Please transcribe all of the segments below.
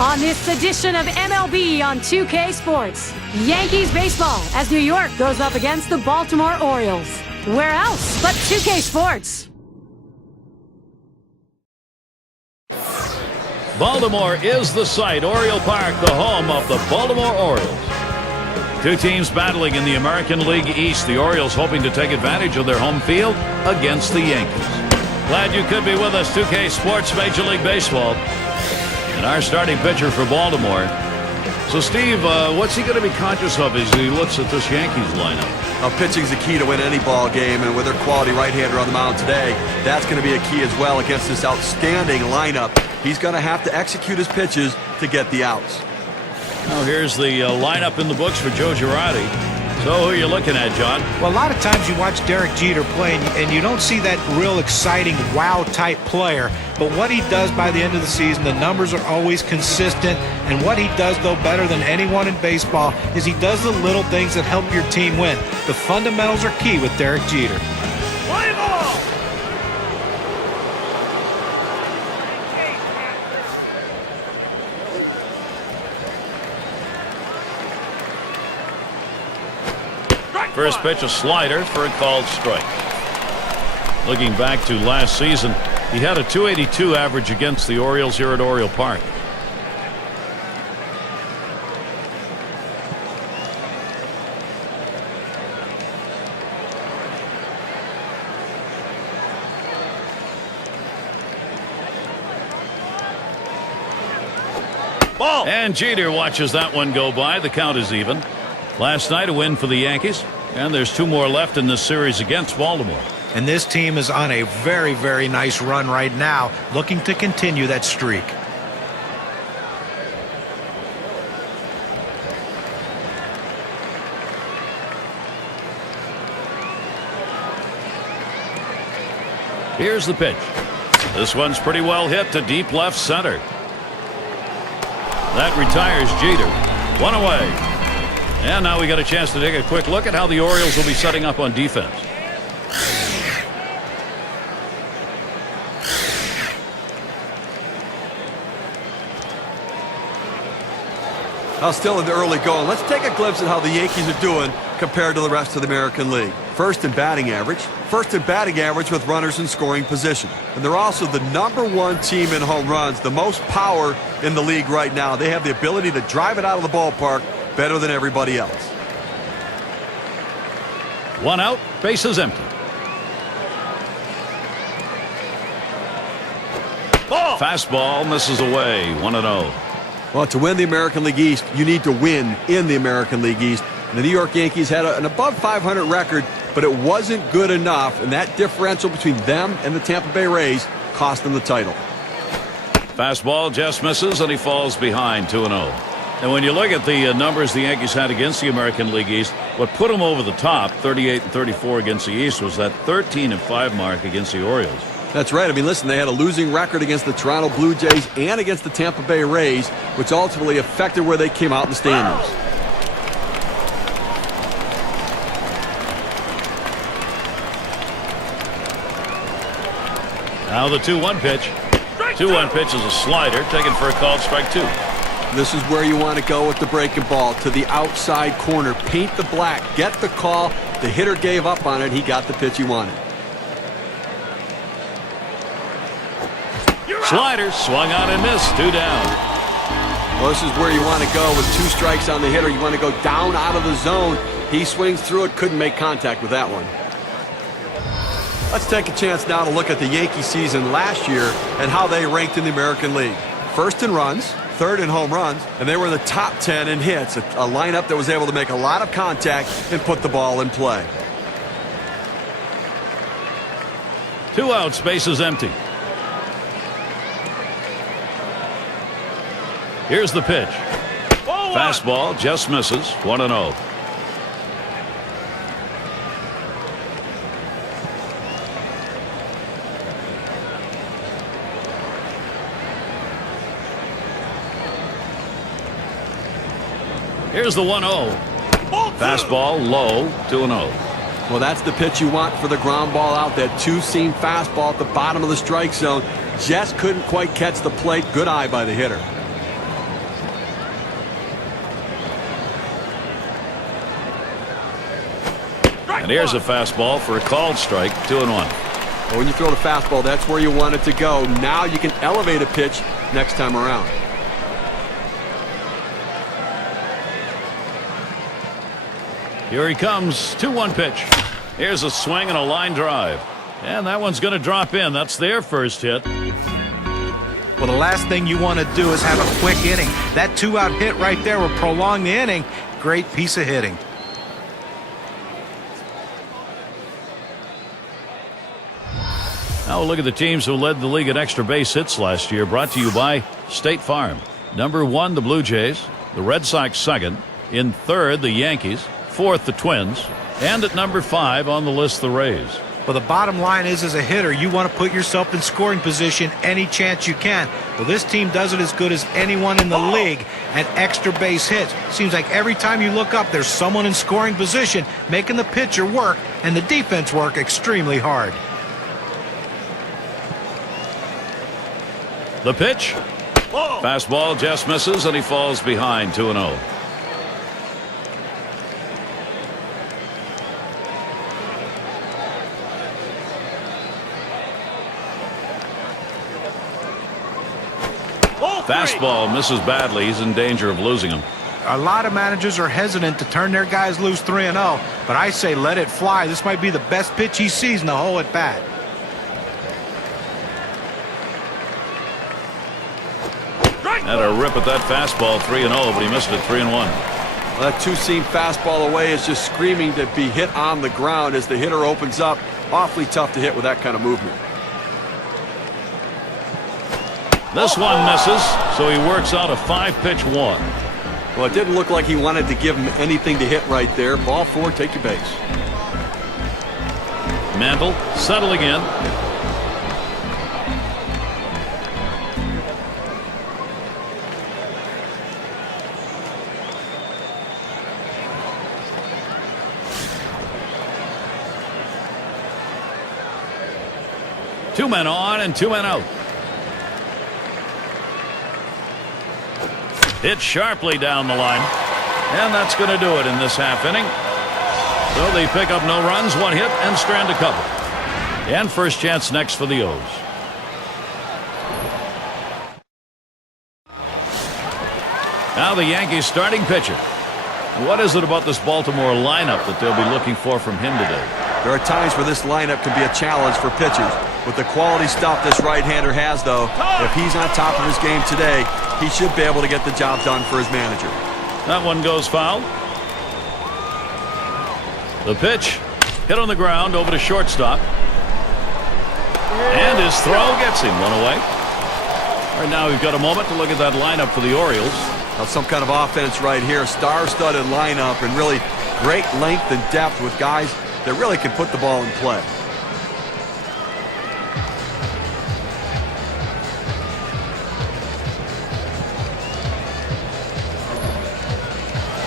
On this edition of MLB on 2K Sports, Yankees baseball as New York goes up against the Baltimore Orioles. Where else but 2K Sports? Baltimore is the site. Oriole Park, the home of the Baltimore Orioles. Two teams battling in the American League East. The Orioles hoping to take advantage of their home field against the Yankees. Glad you could be with us. 2K Sports Major League Baseball. And our starting pitcher for Baltimore. So, Steve, what's he going to be conscious of as he looks at this Yankees lineup? Pitching's the key to win any ball game, and with their quality right-hander on the mound today, that's going to be a key as well against this outstanding lineup. He's going to have to execute his pitches to get the outs. Now here's the lineup in the books for Joe DiMaggio. So who are you looking at, John? Well, a lot of times you watch Derek Jeter play and you don't see that real exciting wow-type player. But what he does by the end of the season, the numbers are always consistent. And what he does, though, better than anyone in baseball is he does the little things that help your team win. The fundamentals are key with Derek Jeter. Play ball! First pitch, a slider for a called strike. Looking back to last season, he had a .282 average against the Orioles here at Oriole Park. Ball. And Jeter watches that one go by. The count is even. Last night, a win for the Yankees. And there's two more left in this series against Baltimore. And this team is on a very, very nice run right now, looking to continue that streak. Here's the pitch. This one's pretty well hit to deep left center. That retires Jeter. One away. And now we got a chance to take a quick look at how the Orioles will be setting up on defense. Now still in the early going. Let's take a glimpse at how the Yankees are doing compared to the rest of the American League. First in batting average with runners in scoring position. And they're also the #1 team in home runs, the most power in the league right now. They have the ability to drive it out of the ballpark better than everybody else. One out, bases empty. Ball. Fastball misses away, 1-0. Well, to win the American League East, you need to win in the American League East. And the New York Yankees had an above .500 record, but it wasn't good enough, and that differential between them and the Tampa Bay Rays cost them the title. Fastball just misses, and he falls behind, 2-0. And when you look at the numbers the Yankees had against the American League East, what put them over the top, 38-34 against the East, was that 13-5 mark against the Orioles. That's right. I mean, listen, they had a losing record against the Toronto Blue Jays and against the Tampa Bay Rays, which ultimately affected where they came out in the standings. Now the 2-1 pitch. 2-1 pitch is a slider, taken for a called strike 2. This is where you want to go with the breaking ball, to the outside corner. Paint the black. Get the call. The hitter gave up on it. He got the pitch he wanted. Slider swung on and missed. 2 down. Well, this is where you want to go with 2 strikes on the hitter. You want to go down out of the zone. He swings through it. Couldn't make contact with that one. Let's take a chance now to look at the Yankee season last year and how they ranked in the American League. First in runs, third in home runs, and they were in the top 10 in hits. A lineup that was able to make a lot of contact and put the ball in play. 2 outs, bases empty. Here's the pitch. Fastball just misses. 1-0. Here's the 1-0. Fastball low, 2-0. Well, that's the pitch you want for the ground ball out. That two-seam fastball at the bottom of the strike zone. Just couldn't quite catch the plate. Good eye by the hitter. And here's a fastball for a called strike, 2-1. Well, when you throw the fastball, that's where you want it to go. Now you can elevate a pitch next time around. Here he comes, 2-1 pitch. Here's a swing and a line drive. And that one's going to drop in. That's their first hit. Well, the last thing you want to do is have a quick inning. That 2-out hit right there will prolong the inning. Great piece of hitting. Now we'll look at the teams who led the league in extra base hits last year, brought to you by State Farm. Number 1, the Blue Jays. The Red Sox second. In third, the Yankees. Fourth, the Twins. And at number 5 on the list, the Rays. Well, the bottom line is, as a hitter, you want to put yourself in scoring position any chance you can. Well, this team does it as good as anyone in the league at extra base hits. Seems like every time you look up, there's someone in scoring position making the pitcher work and the defense work extremely hard. The pitch. Fastball just misses, and he falls behind, 2-0. Fastball misses badly. He's in danger of losing him. A lot of managers are hesitant to turn their guys loose 3-0, but I say let it fly. This might be the best pitch he sees in the whole at bat. Had a rip at that fastball, 3-0, but he missed it, 3-1. Well, that two-seam fastball away is just screaming to be hit on the ground as the hitter opens up. Awfully tough to hit with that kind of movement. This one misses, so he works out a 5-pitch 1. Well, it didn't look like he wanted to give him anything to hit right there. Ball 4, take your base. Mantle settling in. Two men on and 2 men out. Hit sharply down the line. And that's going to do it in this half inning. So they pick up no runs, 1 hit, and strand a couple. And first chance next for the O's. Now the Yankees starting pitcher. What is it about this Baltimore lineup that they'll be looking for from him today? There are times where this lineup can be a challenge for pitchers. With the quality stuff this right-hander has, though, if he's on top of his game today, he should be able to get the job done for his manager. That one goes foul. The pitch hit on the ground over to shortstop. And his throw gets him 1 away. Right now we've got a moment to look at that lineup for the Orioles. Now some kind of offense right here. Star-studded lineup and really great length and depth with guys that really can put the ball in play.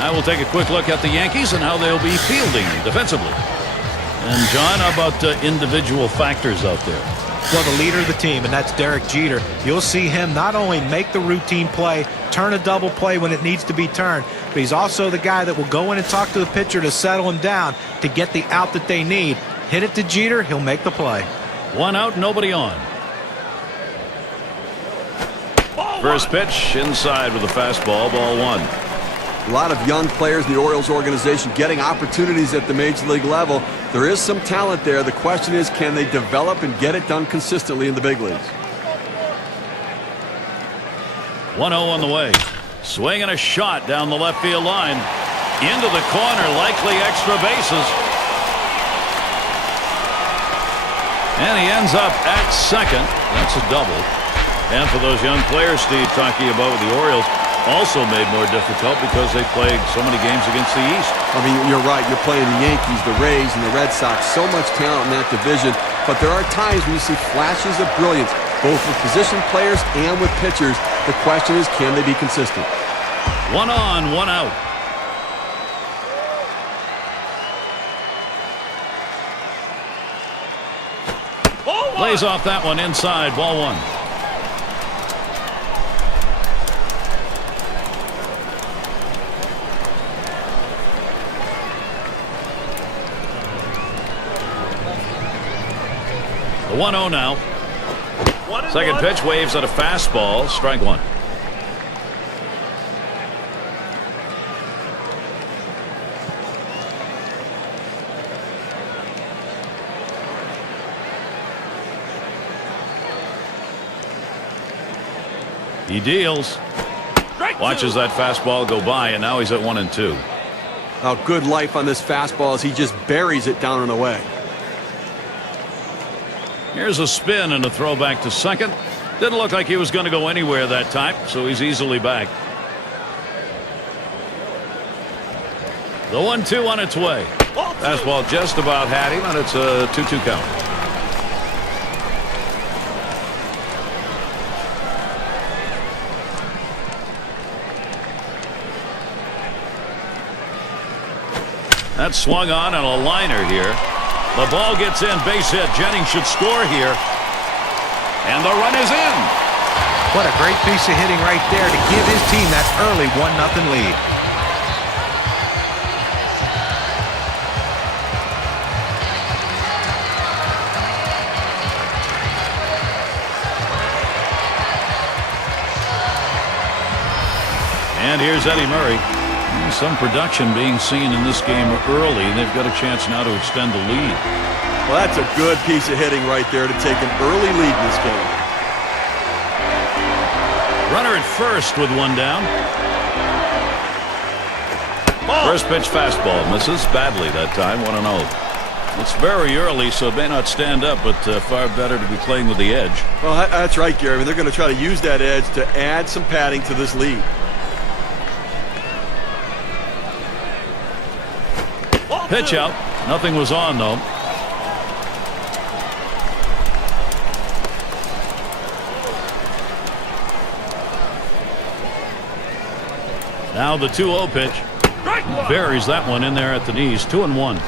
I will take a quick look at the Yankees and how they'll be fielding defensively. And John, how about individual factors out there? Well, the leader of the team, and that's Derek Jeter. You'll see him not only make the routine play, turn a double play when it needs to be turned, but he's also the guy that will go in and talk to the pitcher to settle him down to get the out that they need. Hit it to Jeter, he'll make the play. 1 out, nobody on. First pitch inside with a fastball, ball 1. A lot of young players in the Orioles organization getting opportunities at the major league level. There is some talent there. The question is, can they develop and get it done consistently in the big leagues? 1-0 on the way. Swing and a shot down the left field line. Into the corner, likely extra bases. And he ends up at second. That's a double. And for those young players, Steve, talking about the Orioles, also made more difficult because they played so many games against the East. I mean, you're right. You're playing the Yankees, the Rays, and the Red Sox. So much talent in that division. But there are times when you see flashes of brilliance, both with position players and with pitchers. The question is, can they be consistent? 1 on, 1 out. Lays off that one inside, ball 1. 1-0 now. Second pitch waves at a fastball. Strike one. He deals. Watches that fastball go by, and now he's at 1-2. Now, good life on this fastball as he just buries it down and away. Here's a spin and a throw back to second. Didn't look like he was going to go anywhere that time, so he's easily back. The 1-2 on its way. Fastball just about had him, and it's a 2-2 count. That's swung on and a liner here. The ball gets in, base hit. Jennings should score here. And the run is in. What a great piece of hitting right there to give his team that early 1-0 lead. And here's Eddie Murray. Some production being seen in this game early. They've got a chance now to extend the lead. Well, that's a good piece of hitting right there to take an early lead in this game. Runner at first with one down. First pitch fastball misses badly that time. 1-0. It's very early, so it may not stand up, but far better to be playing with the edge. Well, that's right, Gary. I mean, they're going to try to use that edge to add some padding to this lead. Pitch out. Nothing was on, though. Now the 2-0 pitch. Buries that one in there at the knees. 2-1.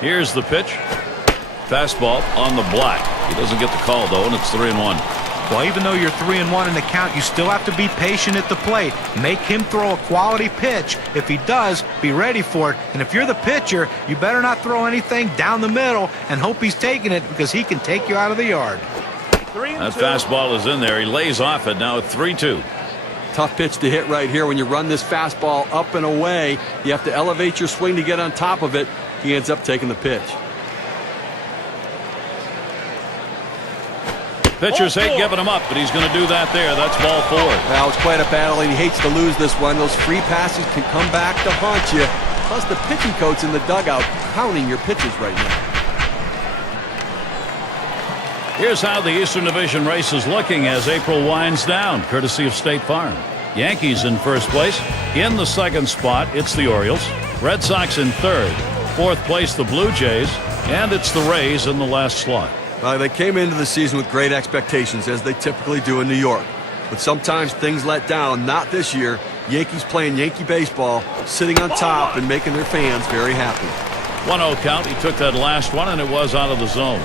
Here's the pitch. Fastball on the block. He doesn't get the call, though, and it's 3-1. Well, even though you're 3-1 in the count, you still have to be patient at the plate. Make him throw a quality pitch. If he does, be ready for it. And if you're the pitcher, you better not throw anything down the middle and hope he's taking it, because he can take you out of the yard. That fastball is in there. He lays off it. Now at 3-2. Tough pitch to hit right here. When you run this fastball up and away, you have to elevate your swing to get on top of it. He ends up taking the pitch. Pitchers hate giving him up, but he's going to do that there. That's ball 4. Well, it's quite a battle, and he hates to lose this one. Those free passes can come back to haunt you. Plus, the pitching coach in the dugout counting your pitches right now. Here's how the Eastern Division race is looking as April winds down, courtesy of State Farm. Yankees in first place. In the second spot, it's the Orioles. Red Sox in third. Fourth place, the Blue Jays. And it's the Rays in the last slot. They came into the season with great expectations, as they typically do in New York. But sometimes things let down. Not this year. Yankees playing Yankee baseball, sitting on top and making their fans very happy. 1-0 count. He took that last one, and it was out of the zone.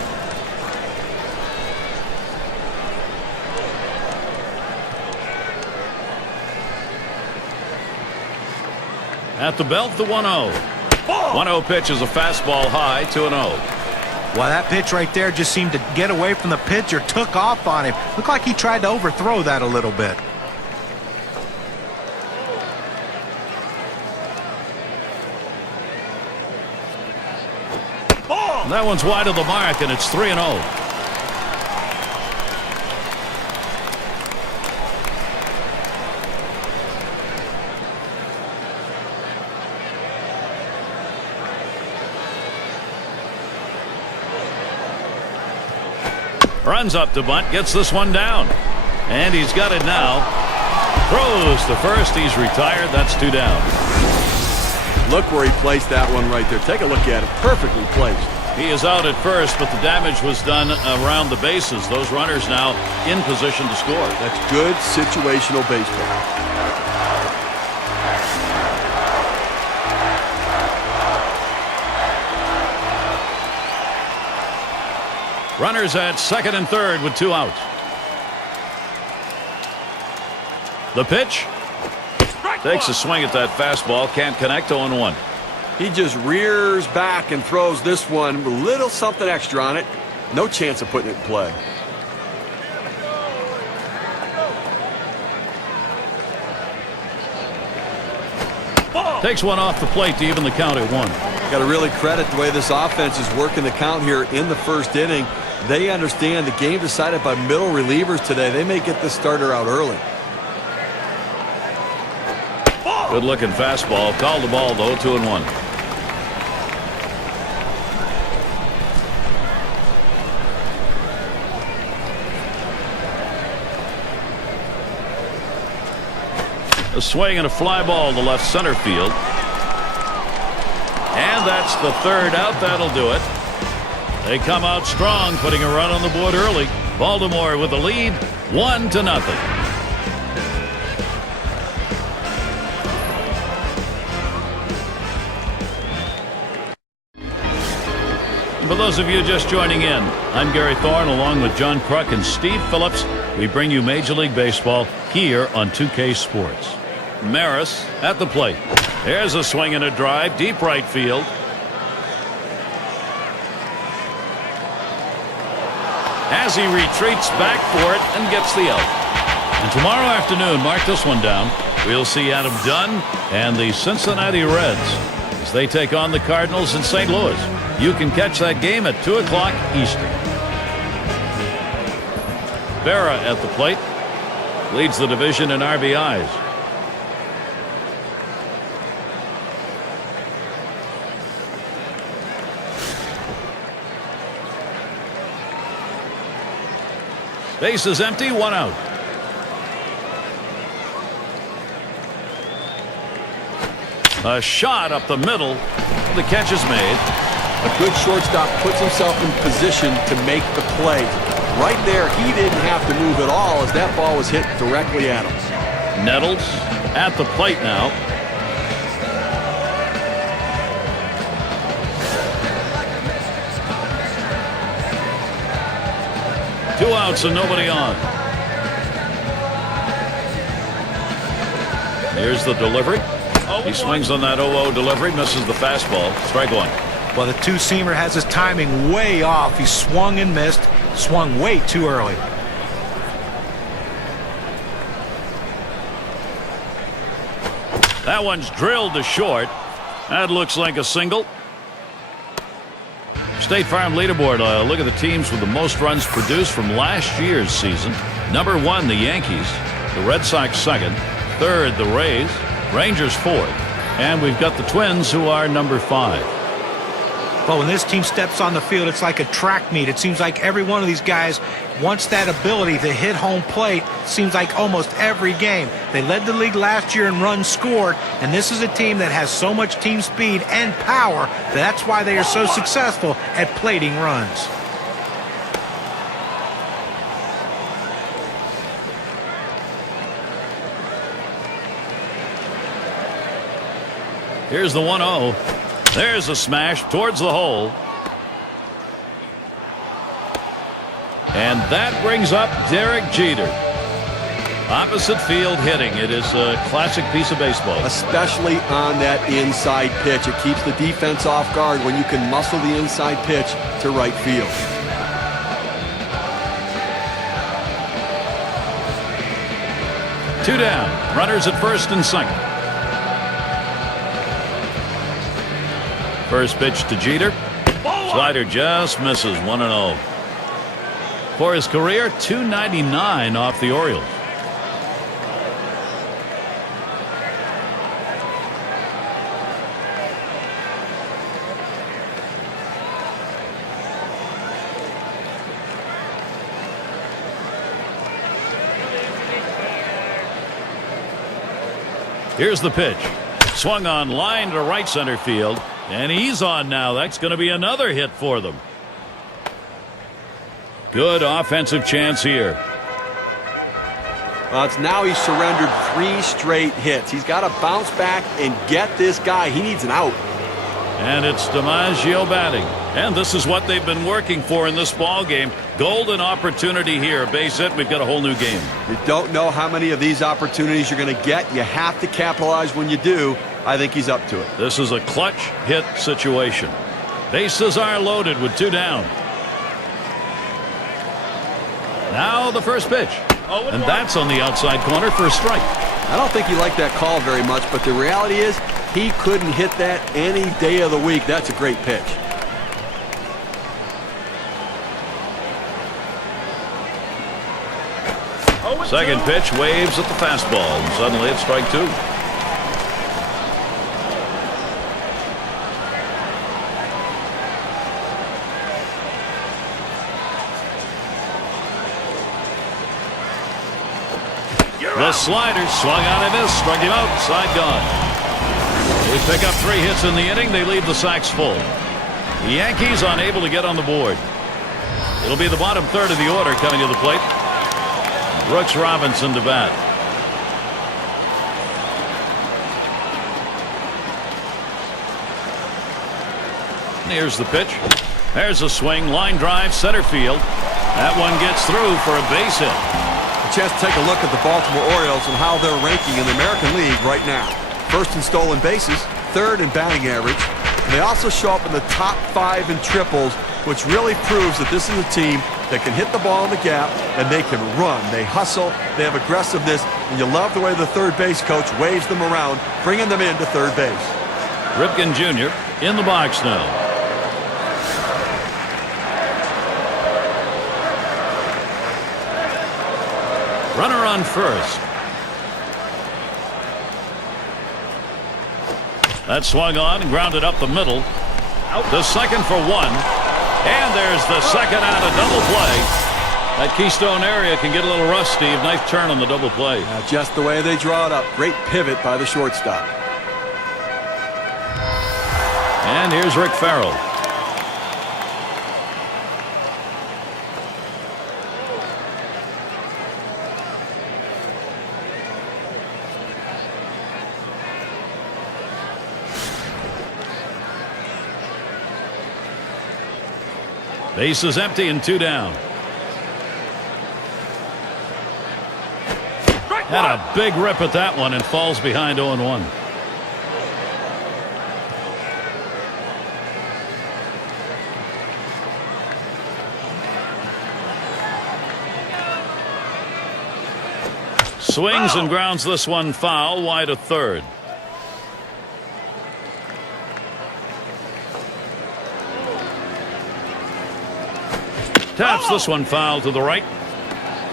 At the belt, the 1-0. 1-0 pitch is a fastball high, 2-0. Well, that pitch right there just seemed to get away from the pitcher, took off on him. Looked like he tried to overthrow that a little bit. That one's wide of the mark, and it's 3-0. Runs up to bunt, gets this one down. And he's got it now. Throws to first, he's retired. That's 2 down. Look where he placed that one right there. Take a look at it. Perfectly placed. He is out at first, but the damage was done around the bases. Those runners now in position to score. That's good situational baseball. Runners at second and third with 2 outs. The pitch. Takes a swing at that fastball. Can't connect. 0-1. He just rears back and throws this one with a little something extra on it. No chance of putting it in play. Takes one off the plate to even the count at 1. Got to really credit the way this offense is working the count here in the first inning. They understand the game decided by middle relievers today. They may get this starter out early. Good looking fastball. Called the ball though. 2-1. A swing and a fly ball to left center field. And that's the third out. That'll do it. They come out strong, putting a run on the board early. Baltimore with the lead, 1-0. For those of you just joining in, I'm Gary Thorne along with John Kruk and Steve Phillips. We bring you Major League Baseball here on 2K Sports. Maris at the plate. There's a swing and a drive, deep right field. As he retreats back for it and gets the out. And tomorrow afternoon, mark this one down, we'll see Adam Dunn and the Cincinnati Reds as they take on the Cardinals in St. Louis. You can catch that game at 2 o'clock Eastern. Berra at the plate. Leads the division in RBIs. Base is empty, 1 out. A shot up the middle. The catch is made. A good shortstop puts himself in position to make the play. Right there, he didn't have to move at all as that ball was hit directly at him. Nettles at the plate now. Two outs and nobody on. Here's the delivery. He swings on that 0-0 delivery, misses the fastball. Strike 1. Well, the two-seamer has his timing way off. He swung and missed, swung way too early. That one's drilled to short. That looks like a single. State Farm leaderboard. Look at the teams with the most runs produced from last year's season. Number 1, the Yankees. The Red Sox second. Third, the Rays. Rangers fourth. And we've got the Twins, who are number 5. But when this team steps on the field, it's like a track meet. It seems like every one of these guys wants that ability to hit home plate. It seems like almost every game. They led the league last year in runs scored, and this is a team that has so much team speed and power that's why they are so successful at plating runs. Here's the 1-0. There's a smash towards the hole. And that brings up Derek Jeter. Opposite field hitting. It is a classic piece of baseball. Especially on that inside pitch. It keeps the defense off guard when you can muscle the inside pitch to right field. Two down. Runners at first and second. First pitch to Jeter. Slider just misses. 1-0. For his career, .299 off the Orioles. Here's the pitch. Swung on line to right center field. And he's on now. That's going to be another hit for them. Good offensive chance here. Well, it's now he's surrendered 3 straight hits. He's got to bounce back and get this guy. He needs an out. And it's DiMaggio batting. And this is what they've been working for in this ball game. Golden opportunity here. Base hit. We've got a whole new game. You don't know how many of these opportunities you're going to get. You have to capitalize when you do. I think he's up to it. This is a clutch hit situation. Bases are loaded with 2 down. Now the first pitch. And that's on the outside corner for a strike. I don't think he liked that call very much, but the reality is he couldn't hit that any day of the week. That's a great pitch. Second pitch waves at the fastball, and suddenly it's strike 2. The slider swung on and missed, struck him out, side gone. They pick up 3 hits in the inning. They leave the sacks full. The Yankees unable to get on the board. It'll be the bottom third of the order coming to the plate. Brooks Robinson to bat. Here's the pitch. There's a swing, line drive, center field. That one gets through for a base hit. A chance to take a look at the Baltimore Orioles and how they're ranking in the American League right now. First in stolen bases, third in batting average. And they also show up in the top 5 in triples, which really proves that this is a team that can hit the ball in the gap and they can run. They hustle, they have aggressiveness, and you love the way the third base coach waves them around, bringing them into third base. Ripken Jr. in the box now. Runner on first. That swung on and grounded up the middle. Out to second for 1. And there's the second out, a double play. That Keystone area can get a little rusty. Nice turn on the double play. Just the way they draw it up. Great pivot by the shortstop. And here's Rick Ferrell. Base is empty and 2 down. Had a big rip at that one and falls behind 0-1. Swings and grounds this one foul, wide of third. Taps this one foul to the right.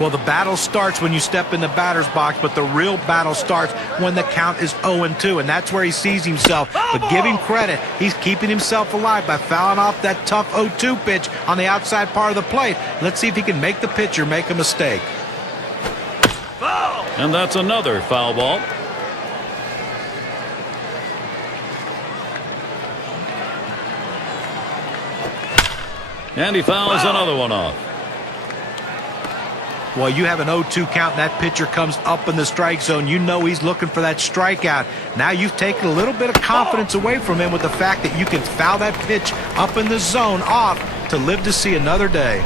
Well, the battle starts when you step in the batter's box, but the real battle starts when the count is 0-2, and that's where he sees himself. But give him credit. He's keeping himself alive by fouling off that tough 0-2 pitch on the outside part of the plate. Let's see if he can make the pitcher make a mistake. And that's another foul ball. And he fouls another one off. Well, you have an 0-2 count, and that pitcher comes up in the strike zone. You know he's looking for that strikeout. Now you've taken a little bit of confidence away from him with the fact that you can foul that pitch up in the zone off to live to see another day.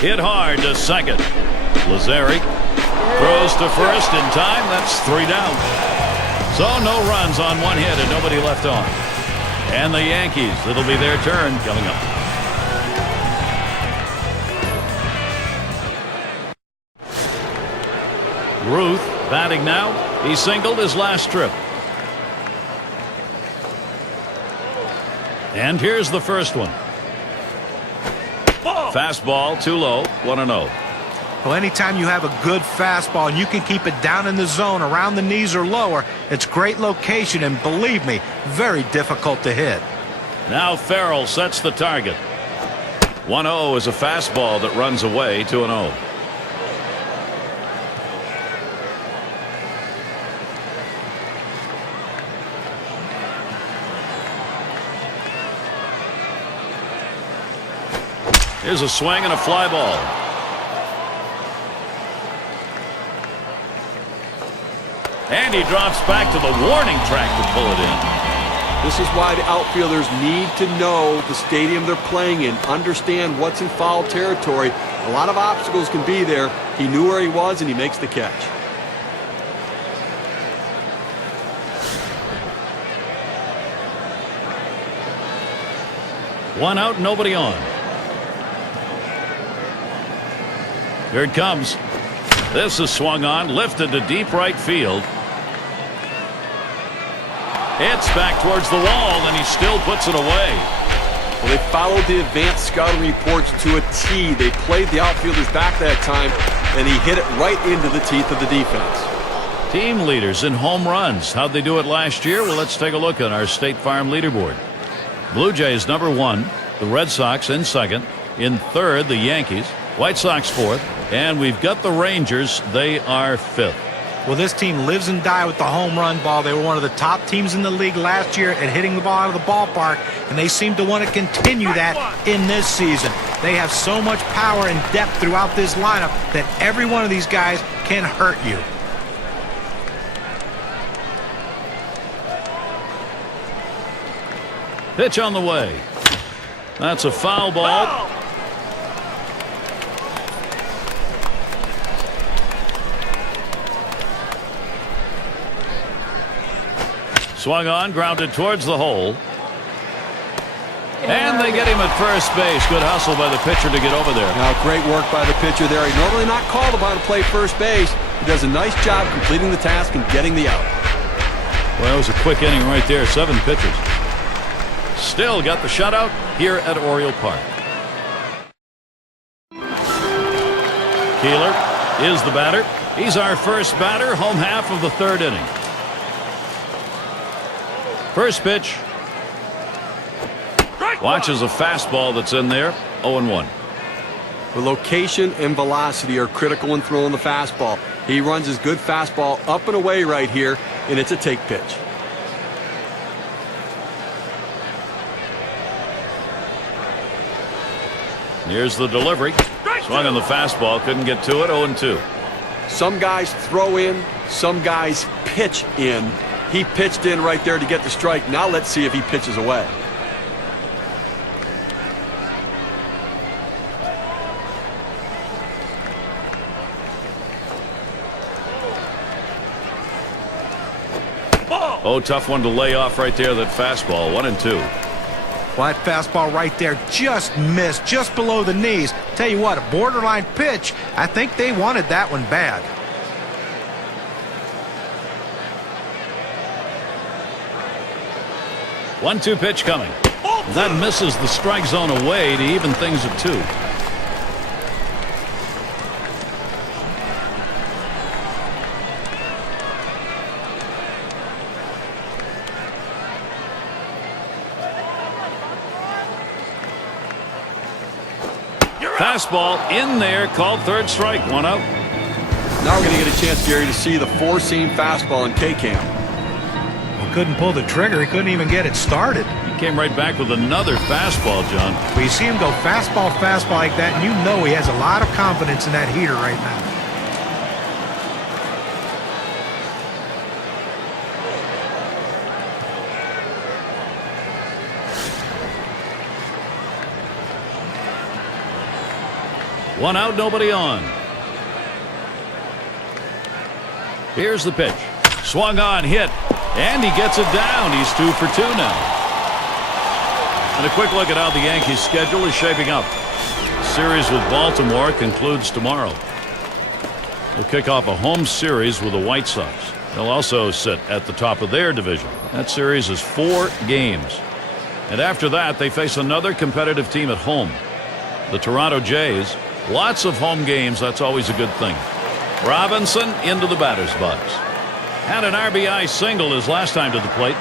Hit hard to second. Lazzerri throws to first in time. That's 3 down. So no runs on 1 hit and nobody left on. And the Yankees, it'll be their turn coming up. Ruth batting now. He singled his last trip. And here's the first one. Fastball too low, 1-0. Well, anytime you have a good fastball and you can keep it down in the zone around the knees or lower, it's great location and, believe me, very difficult to hit. Now Ferrell sets the target. 1-0 is a fastball that runs away, 2-0. Here's a swing and a fly ball. And he drops back to the warning track to pull it in. This is why the outfielders need to know the stadium they're playing in, understand what's in foul territory. A lot of obstacles can be there. He knew where he was, and he makes the catch. One out, nobody on. Here it comes. This is swung on, lifted to deep right field. It's back towards the wall, and he still puts it away. Well, they followed the advanced scouting reports to a T. They played the outfielders back that time, and he hit it right into the teeth of the defense. Team leaders in home runs. How'd they do it last year? Well, let's take a look at our State Farm leaderboard. Blue Jays #1, the Red Sox in second, in third the Yankees, White Sox fourth, and we've got the Rangers. They are fifth. Well, this team lives and dies with the home run ball. They were one of the top teams in the league last year at hitting the ball out of the ballpark, and they seem to want to continue that in this season. They have so much power and depth throughout this lineup that every one of these guys can hurt you. Pitch on the way. That's a foul ball. Swung on, grounded towards the hole. And they get him at first base. Good hustle by the pitcher to get over there. Now, great work by the pitcher there. He's normally not called upon to play first base. He does a nice job completing the task and getting the out. Well, it was a quick inning right there. 7 pitches. Still got the shutout here at Oriole Park. Keeler is the batter. He's our first batter, home half of the third inning. First pitch. Watches a fastball that's in there. 0-1. The location and velocity are critical in throwing the fastball. He runs his good fastball up and away right here, and it's a take pitch. Here's the delivery. Swung on the fastball, couldn't get to it. 0-2. Some guys throw in, some guys pitch in. He pitched in right there to get the strike. Now let's see if he pitches away. Oh, tough one to lay off right there, that fastball. 1-2. Well, that fastball right there just missed, just below the knees. Tell you what, a borderline pitch. I think they wanted that one bad. 1-2 pitch coming. That misses the strike zone away to even things at 2. Fastball in there, called third strike. 1 out. Now we're going to get a chance, Gary, to see the 4-seam fastball in K-Cam. He couldn't pull the trigger. He couldn't even get it started. He came right back with another fastball, John. But you see him go fastball like that, and you know he has a lot of confidence in that heater right now. One out, nobody on. Here's the pitch. Swung on, hit, and he gets it down. He's 2 for 2 now. And a quick look at how the Yankees' schedule is shaping up. The series with Baltimore concludes tomorrow. They'll kick off a home series with the White Sox. They'll also sit at the top of their division. That series is 4 games. And after that, they face another competitive team at home, the Toronto Jays. Lots of home games. That's always a good thing. Robinson into the batter's box. Had an RBI single his last time to the plate.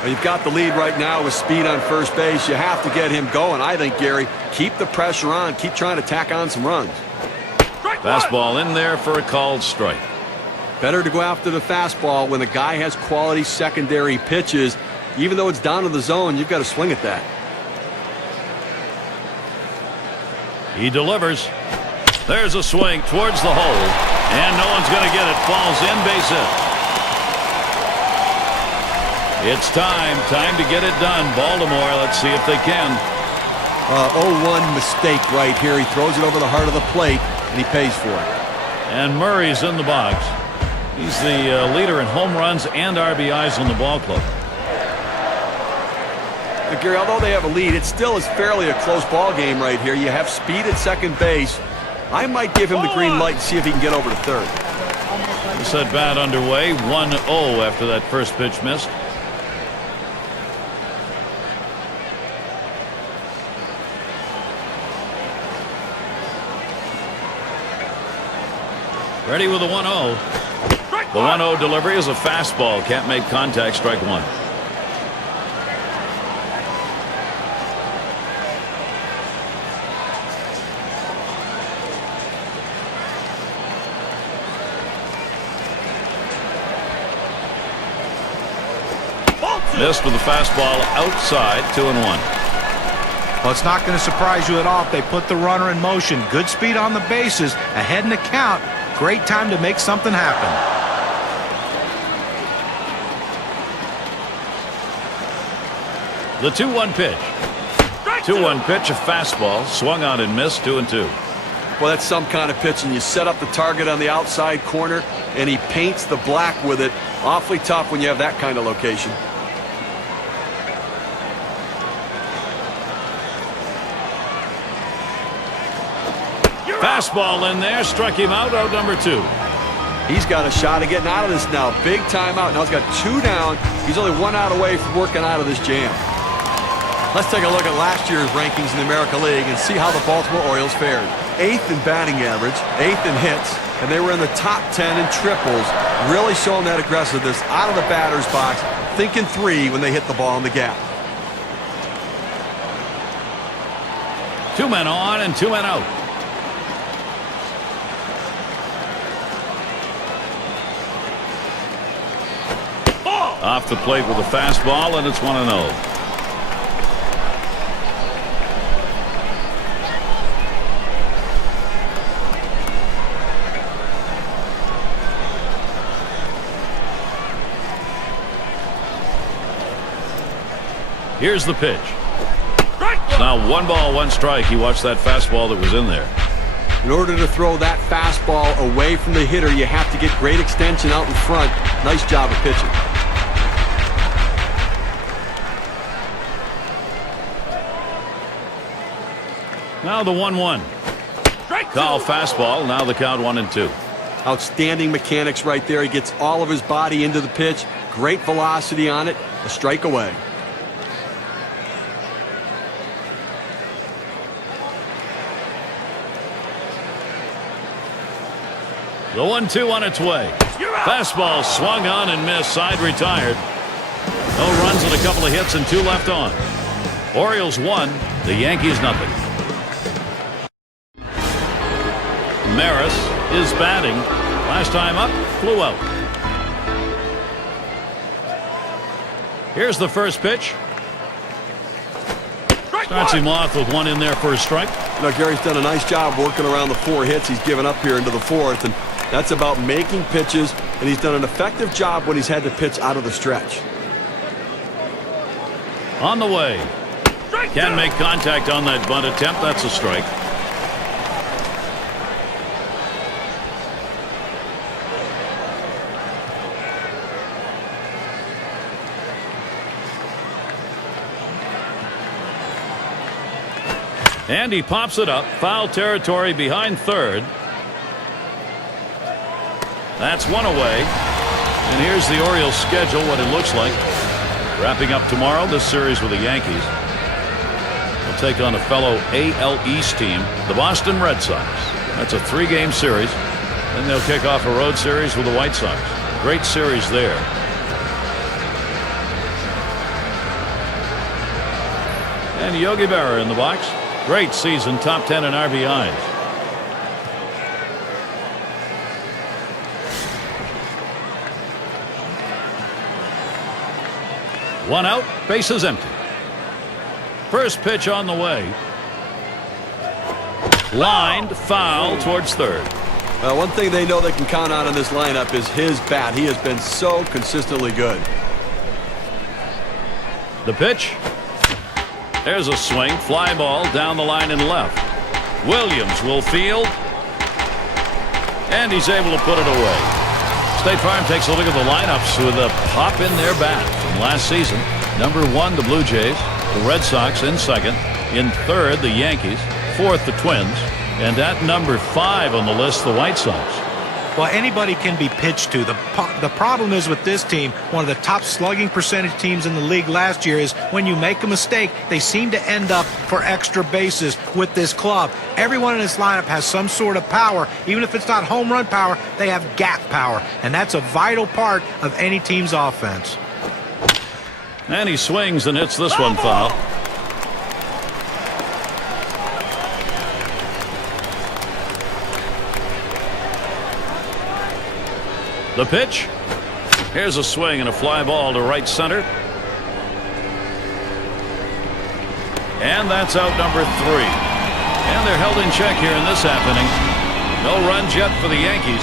Well, you've got the lead right now with speed on first base. You have to get him going. I think, Gary, keep the pressure on. Keep trying to tack on some runs. Fastball in there for a called strike. Better to go after the fastball when a guy has quality secondary pitches. Even though it's down to the zone, you've got to swing at that. He delivers. There's a swing towards the hole, and no one's going to get it. Falls in, base hit. It's time to get it done. Baltimore, let's see if they can. 0-1 mistake right here. He throws it over the heart of the plate, and he pays for it. And Murray's in the box. He's the leader in home runs and RBIs in the ball club. But Gary, although they have a lead, it still is fairly a close ball game right here. You have speed at second base. I might give him the green light and see if he can get over to third. This at bat underway. 1-0 after that first pitch missed. Ready with a 1-0. The 1-0 delivery is a fastball. Can't make contact. Strike one. Missed with a fastball outside. 2-1. Well, it's not going to surprise you at all if they put the runner in motion. Good speed on the bases. Ahead in the count. Great time to make something happen. The 2-1 pitch. 2-1 pitch, a fastball. Swung on and missed. 2-2. Well, that's some kind of pitch, and you set up the target on the outside corner, and he paints the black with it. Awfully tough when you have that kind of location. Fastball in there, struck him out number 2. He's got a shot at getting out of this now. Big timeout. Now he's got 2 down. He's only 1 out away from working out of this jam. Let's take a look at last year's rankings in the American League and see how the Baltimore Orioles fared. 8th in batting average, 8th in hits, and they were in the top 10 in triples, really showing that aggressiveness out of the batter's box, thinking 3 when they hit the ball in the gap. 2 men on and 2 men out. Off the plate with a fastball, and it's 1-0. Here's the pitch. Now 1 ball, 1 strike. He watched that fastball that was in there. In order to throw that fastball away from the hitter, you have to get great extension out in front. Nice job of pitching. Now the 1-1. Call fastball. Now the count 1-2. Outstanding mechanics right there. He gets all of his body into the pitch. Great velocity on it. A strike away. The 1-2 on its way. Fastball swung on and missed. Side retired. No runs and a couple of hits and 2 left on. Orioles 1. The Yankees nothing. Maris is batting. Last time up, flew out. Here's the first pitch. Starts him off with 1 in there for a strike. Now, Gary's done a nice job working around the 4 hits he's given up here into the 4th, and that's about making pitches, and he's done an effective job when he's had to pitch out of the stretch. On the way. Can't make contact on that bunt attempt. That's a strike. And he pops it up. Foul territory behind third. That's 1 away. And here's the Orioles schedule, what it looks like. Wrapping up tomorrow, this series with the Yankees. They'll take on a fellow AL East team, the Boston Red Sox. That's a 3-game series. Then they'll kick off a road series with the White Sox. Great series there. And Yogi Berra in the box. Great season, top 10 in RBIs. One out, bases empty. First pitch on the way. Lined foul towards third. One thing they know they can count on in this lineup is his bat. He has been so consistently good. The pitch. There's a swing. Fly ball down the line and left. Williams will field. And he's able to put it away. State Farm takes a look at the lineups with a pop in their bat from last season. Number 1, the Blue Jays. The Red Sox in second. In third, the Yankees. Fourth, the Twins. And at number 5 on the list, the White Sox. Well, anybody can be pitched to. The problem is with this team, one of the top slugging percentage teams in the league last year is when you make a mistake, they seem to end up for extra bases with this club. Everyone in this lineup has some sort of power. Even if it's not home run power, they have gap power. And that's a vital part of any team's offense. And he swings and hits this one foul. The pitch. Here's a swing and a fly ball to right center. And that's out number 3. And they're held in check here in this half inning. No runs yet for the Yankees.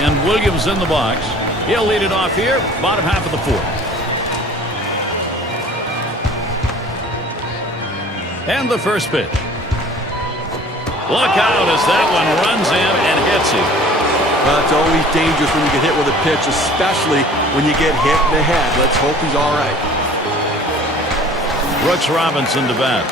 And Williams in the box. He'll lead it off here, bottom half of the 4th. And the first pitch. Look out as that one runs in and hits him. Well, it's always dangerous when you get hit with a pitch, especially when you get hit in the head. Let's hope he's all right. Brooks Robinson to bat.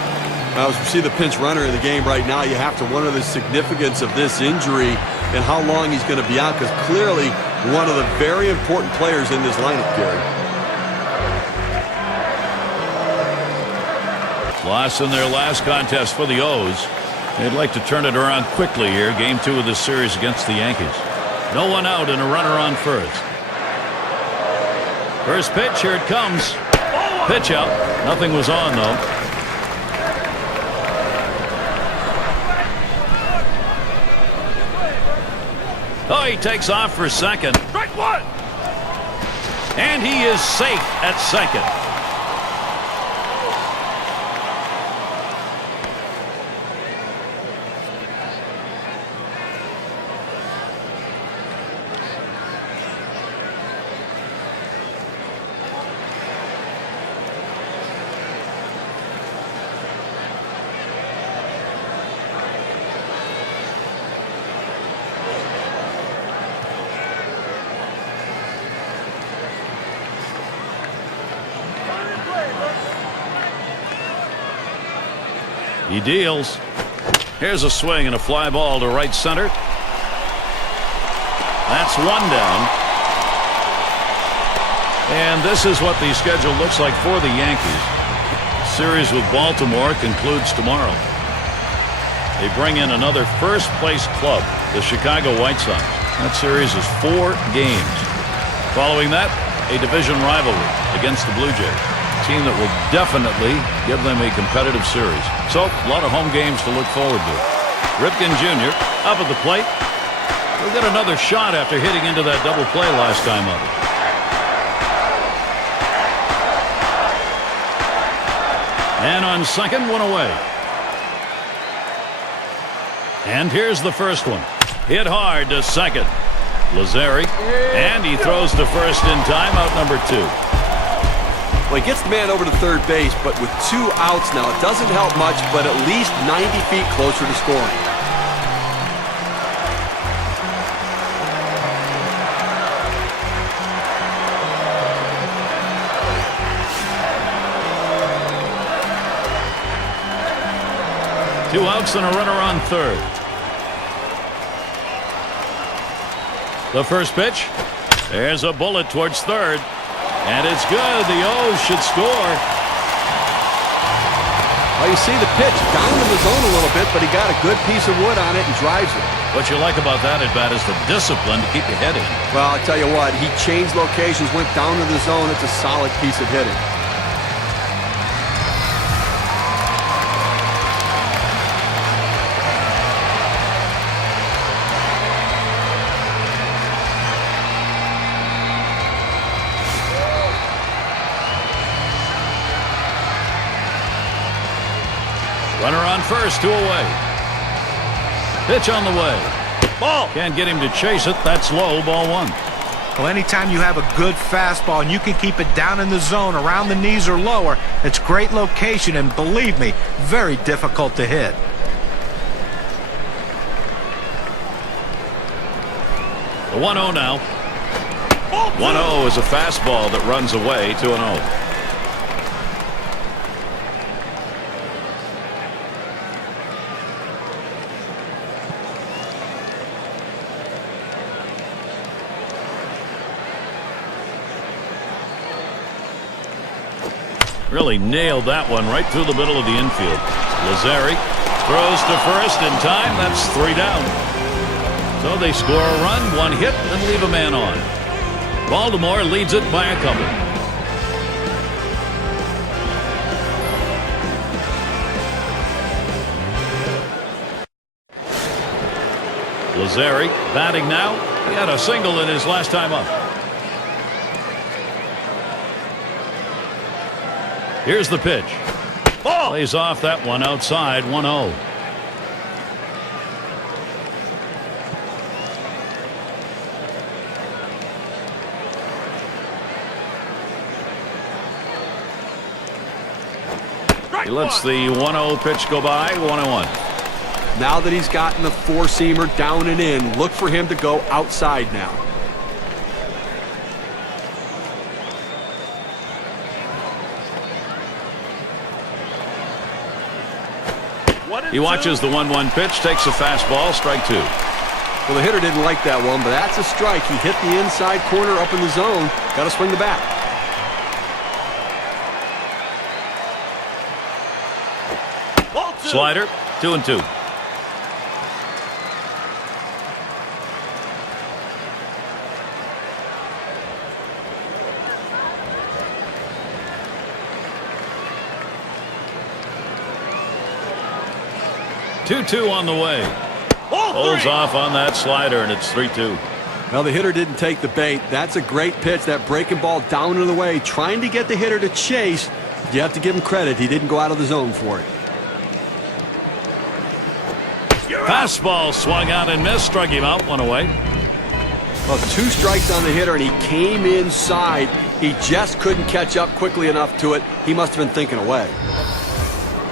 As we see the pinch runner in the game right now, you have to wonder the significance of this injury and how long he's going to be out, because clearly one of the very important players in this lineup, Gary. Lost in their last contest for the O's. They'd like to turn it around quickly here. Game 2 of this series against the Yankees. No one out and a runner on first. First pitch, here it comes. Pitch out. Nothing was on, though. Oh, he takes off for second. Strike 1. And he is safe at second. He deals. Here's a swing and a fly ball to right center. That's one down. And this is what the schedule looks like for the Yankees. Series with Baltimore concludes tomorrow. They bring in another first-place club, the Chicago White Sox. That series is 4 games. Following that, a division rivalry against the Blue Jays. Team that will definitely give them a competitive series. So, a lot of home games to look forward to. Ripken Jr. up at the plate. He'll get another shot after hitting into that double play last time up. And on second, one away. And here's the first one. Hit hard to second. Lazzerri. And he throws to first in time, out number 2. Well, he gets the man over to third base, but with 2 outs now, it doesn't help much, but at least 90 feet closer to scoring. Two outs and a runner on third. The first pitch. There's a bullet towards third. And it's good. The O's should score. Well, you see the pitch down in the zone a little bit, but he got a good piece of wood on it and drives it. What you like about that at bat is the discipline to keep your head in. Well, I'll tell you what, he changed locations, went down to the zone. It's a solid piece of hitting. Runner on first, 2 away. Pitch on the way. Ball. Can't get him to chase it. That's low, ball 1. Well, anytime you have a good fastball and you can keep it down in the zone around the knees or lower, it's great location and, believe me, very difficult to hit. The 1-0 now. 1-0 is a fastball that runs away, 2-0. Really nailed that one right through the middle of the infield. Lazzerri throws to first in time. That's 3 down. So they score a run, 1 hit, and leave a man on. Baltimore leads it by a couple. Lazzerri batting now. He had a single in his last time up. Here's the pitch. Ball. Plays off that one outside, 1-0. He lets the 1-0 pitch go by, 1-1. Now that he's gotten the 4-seamer down and in, look for him to go outside now. He watches the 1-1 pitch, takes a fastball, strike 2. Well, the hitter didn't like that one, but that's a strike. He hit the inside corner up in the zone. Got to swing the bat. Ball 2. Slider, 2-2. Two on the way. Holds off on that slider, and it's 3-2. Well, the hitter didn't take the bait. That's a great pitch. That breaking ball down and away, trying to get the hitter to chase. You have to give him credit. He didn't go out of the zone for it. Fastball swung out and missed. Struck him out, 1 away. Well, 2 strikes on the hitter, and he came inside. He just couldn't catch up quickly enough to it. He must have been thinking away.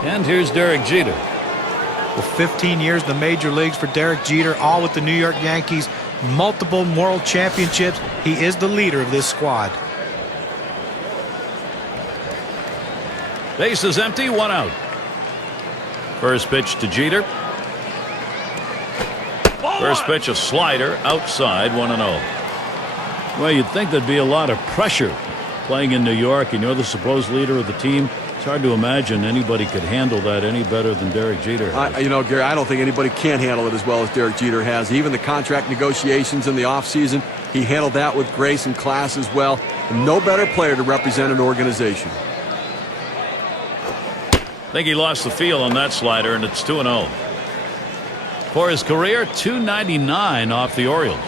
And here's Derek Jeter. Well, 15 years in the major leagues for Derek Jeter, all with the New York Yankees, multiple world championships. He is the leader of this squad. Base is empty, 1 out. First pitch to Jeter. First pitch, a slider outside, 1-0. Well, you'd think there'd be a lot of pressure playing in New York, and you're the supposed leader of the team. It's hard to imagine anybody could handle that any better than Derek Jeter has. You know, Gary, I don't think anybody can handle it as well as Derek Jeter has. Even the contract negotiations in the offseason, he handled that with grace and class as well. And no better player to represent an organization. I think he lost the feel on that slider, and it's 2-0. For his career, .299 off the Orioles.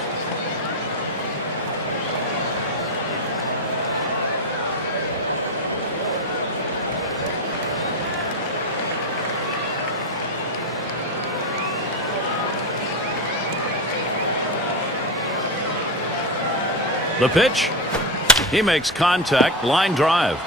The pitch. He makes contact. Line drive.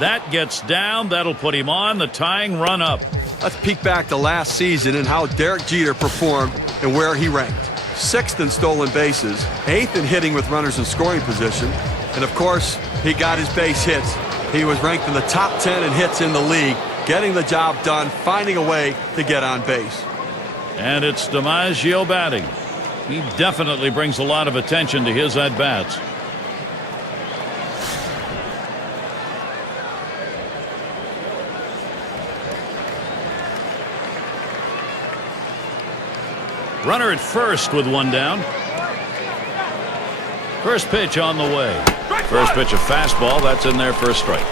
That gets down. That'll put him on the tying run up. Let's peek back to last season and how Derek Jeter performed and where he ranked. 6th in stolen bases, 8th in hitting with runners in scoring position, and of course, he got his base hits. He was ranked in the top 10 in hits in the league, getting the job done, finding a way to get on base. And it's DiMaggio batting. He definitely brings a lot of attention to his at-bats. Runner at first with 1 down. First pitch on the way. First pitch a fastball. That's in there for a strike.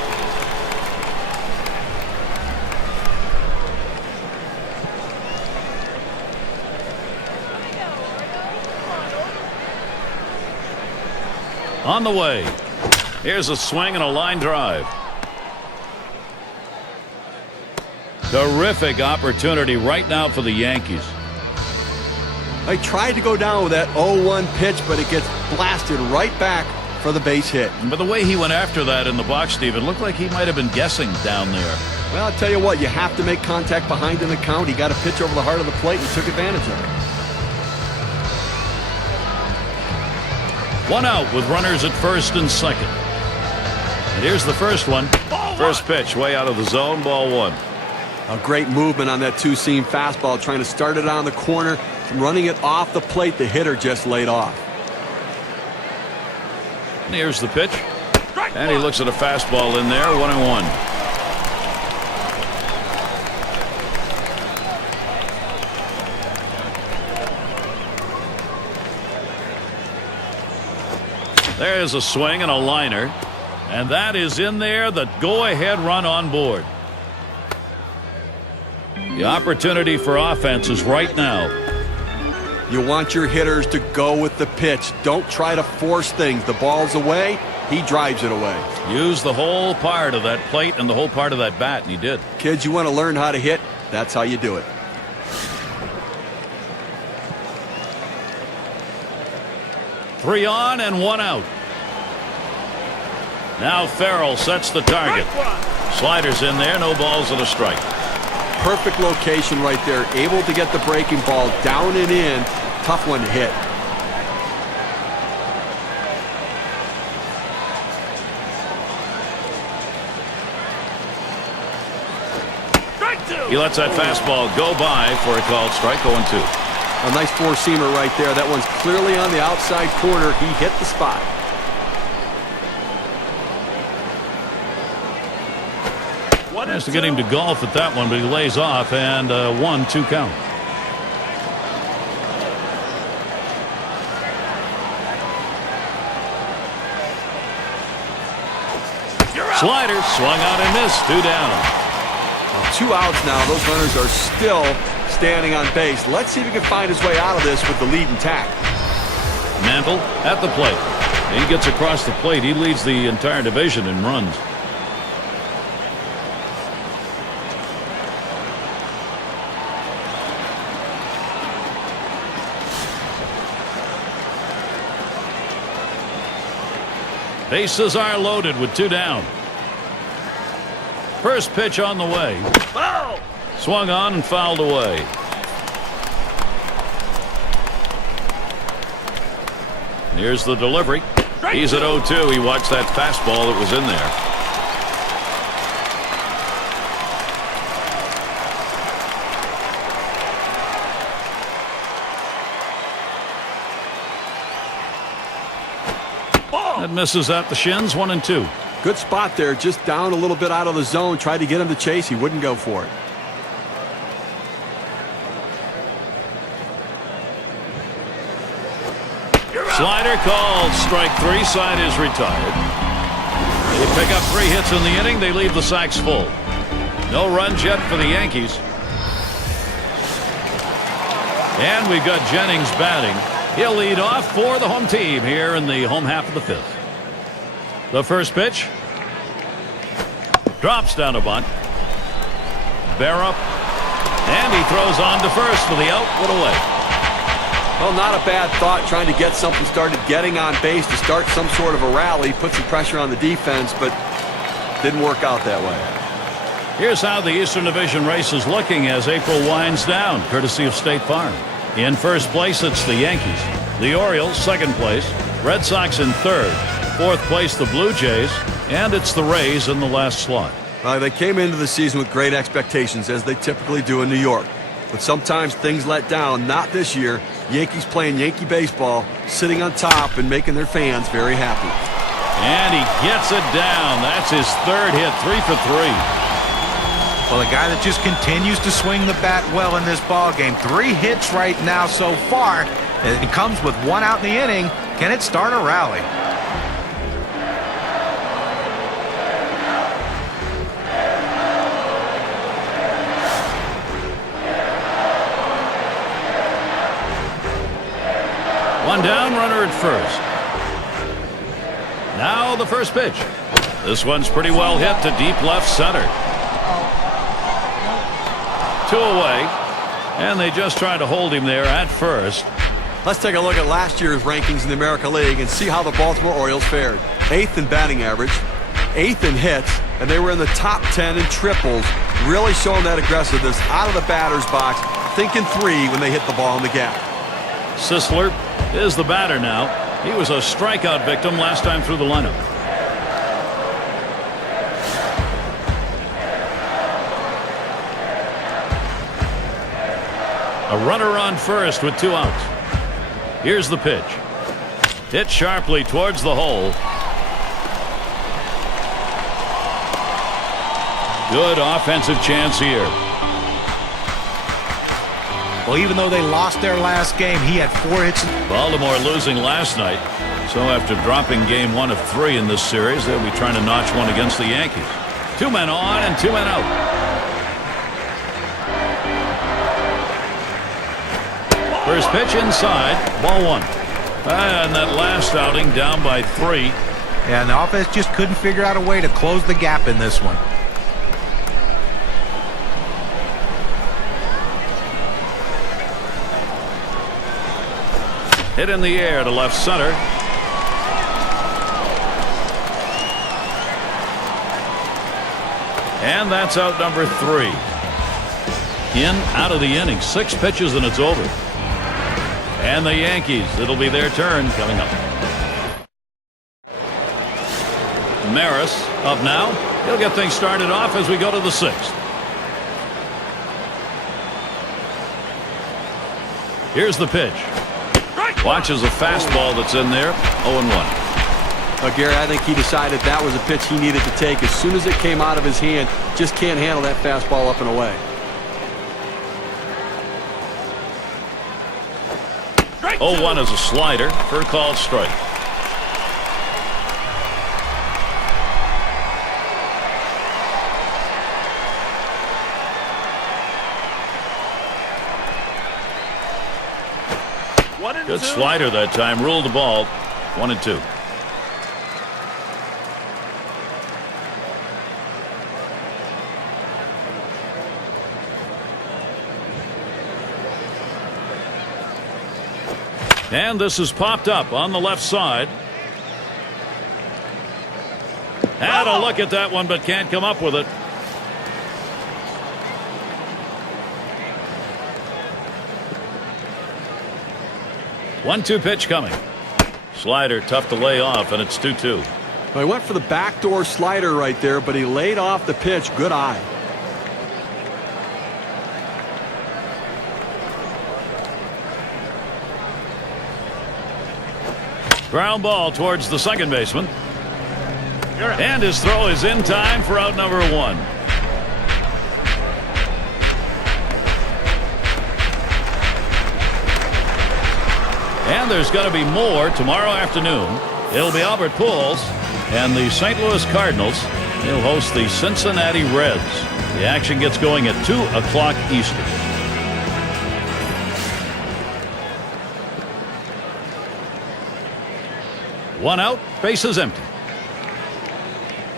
On the way. Here's a swing and a line drive. Terrific opportunity right now for the Yankees. They tried to go down with that 0-1 pitch, but it gets blasted right back for the base hit. But the way he went after that in the box, Steve, it looked like he might have been guessing down there. Well, I'll tell you what, you have to make contact behind in the count. He got a pitch over the heart of the plate and took advantage of it. 1 out with runners at first and second. And here's the first one. First pitch way out of the zone, ball 1. A great movement on that two-seam fastball, trying to start it on the corner, running it off the plate. The hitter just laid off. And here's the pitch. And he looks at a fastball in there, 1-1. There's a swing and a liner. And that is in there, the go-ahead run on board. The opportunity for offense is right now. You want your hitters to go with the pitch. Don't try to force things. The ball's away, he drives it away. Use the whole part of that plate and the whole part of that bat, and he did. Kids, you want to learn how to hit? That's how you do it. Three on and 1 out. Now Ferrell sets the target. Sliders in there, no balls and a strike. Perfect location right there. Able to get the breaking ball down and in. Tough one to hit. He lets that fastball go by for a called strike, 0-2. A nice four-seamer right there. That one's clearly on the outside corner. He hit the spot. Has to get him to golf at that one, but he lays off, and 1-2 count. Slider swung out and missed. 2 down. Well, 2 outs now. Those runners are still standing on base. Let's see if he can find his way out of this with the lead intact. Mantle at the plate. He gets across the plate. He leads the entire division in runs. Bases are loaded with 2 down. First pitch on the way. Foul! Swung on and fouled away. Here's the delivery. He's at 0-2. He watched that fastball that was in there. That misses at the shins, 1-2. Good spot there, just down a little bit out of the zone. Tried to get him to chase. He wouldn't go for it. Slider called. Strike 3. Side is retired. They pick up 3 hits in the inning. They leave the sacks full. No runs yet for the Yankees. And we've got Jennings batting. He'll lead off for the home team here in the home half of the 5th. The first pitch. Drops down a bunt. Berra. And he throws on to first for the out. Put away. Well, not a bad thought, trying to get something started, getting on base to start some sort of a rally, put some pressure on the defense, but didn't work out that way. Here's how the Eastern Division race is looking as April winds down, courtesy of State Farm. In first place, it's the Yankees. The Orioles, second place. Red Sox in third. Fourth place, the Blue Jays. And it's the Rays in the last slot. They came into the season with great expectations, as they typically do in New York. But sometimes things let down. Not this year. Yankees playing Yankee baseball, sitting on top and making their fans very happy. And he gets it down. That's his third hit, 3 for 3. Well, a guy that just continues to swing the bat well in this ball game. 3 hits right now so far. It comes with 1 out in the inning. Can it start a rally? One down, runner at first. Now the first pitch. This one's pretty well hit to deep left center. 2 away. And they just tried to hold him there at first. Let's take a look at last year's rankings in the American League and see how the Baltimore Orioles fared. 8th in batting average, 8th in hits, and they were in the top 10 in triples, really showing that aggressiveness out of the batter's box, thinking 3 when they hit the ball in the gap. Sisler is the batter now. He was a strikeout victim last time through the lineup. A runner on first with 2 outs. Here's the pitch. Hit sharply towards the hole. Good offensive chance here. Well, even though they lost their last game, he had 4 hits. Baltimore losing last night. So after dropping game 1 of 3 in this series, they'll be trying to notch one against the Yankees. 2 men on and 2 men out. First pitch inside, ball 1. And that last outing down by 3. And the offense just couldn't figure out a way to close the gap in this one. Hit in the air to left center. And that's out number 3. In, out of the inning. 6 pitches and it's over. And the Yankees, it'll be their turn coming up. Maris up now. He'll get things started off as we go to the 6th. Here's the pitch. Watches a fastball that's in there. 0-1. Well, Gary, I think he decided that was a pitch he needed to take as soon as it came out of his hand. Just can't handle that fastball up and away. 0-1 is a slider for a called strike. Good slider that time. Ruled the ball. 1-2. And this is popped up on the left side. Had a look at that one, but can't come up with it. One-two pitch coming. Slider tough to lay off, and it's 2-2. Well, he went for the backdoor slider right there, but he laid off the pitch. Good eye. Ground ball towards the second baseman. And his throw is in time for out number 1. And there's going to be more tomorrow afternoon. It'll be Albert Pujols and the St. Louis Cardinals. They'll host the Cincinnati Reds. The action gets going at 2 o'clock Eastern. One out, bases empty.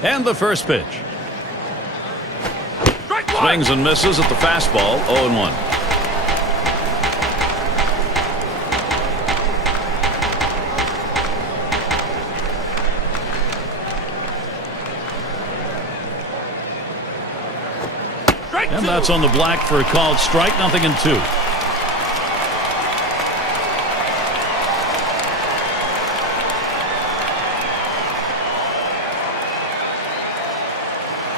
And the first pitch. Swings and misses at the fastball. 0-1. And that's on the black for a called strike. 0-2.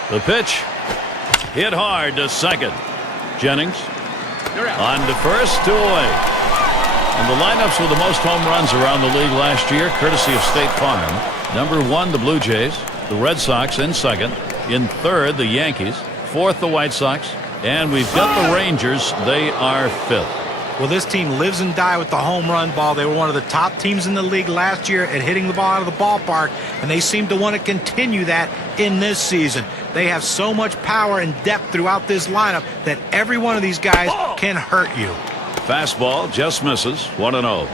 The pitch hit hard to second. Jennings on to first, 2 away. And the lineups with the most home runs around the league last year, courtesy of State Farm. Number 1, the Blue Jays. The Red Sox in second. In third, the Yankees. Fourth, the White Sox. And we've got the Rangers. They are 5th. Well, this team lives and dies with the home run ball. They were one of the top teams in the league last year at hitting the ball out of the ballpark, and they seem to want to continue that in this season. They have so much power and depth throughout this lineup that every one of these guys can hurt you. Fastball just misses. 1-0.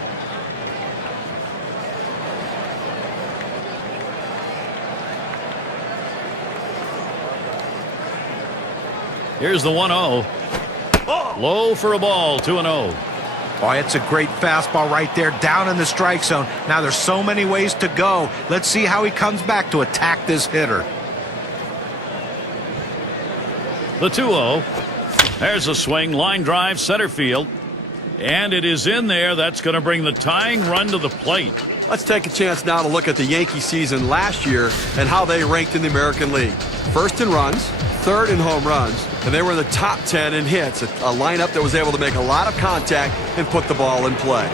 Here's the 1-0. Low for a ball, 2-0. Oh, it's a great fastball right there, down in the strike zone. Now there's so many ways to go. Let's see how he comes back to attack this hitter. The 2-0. There's a swing, line drive, center field. And it is in there. That's going to bring the tying run to the plate. Let's take a chance now to look at the Yankee season last year and how they ranked in the American League. First in runs, third in home runs, and they were in the top 10 in hits, a lineup that was able to make a lot of contact and put the ball in play.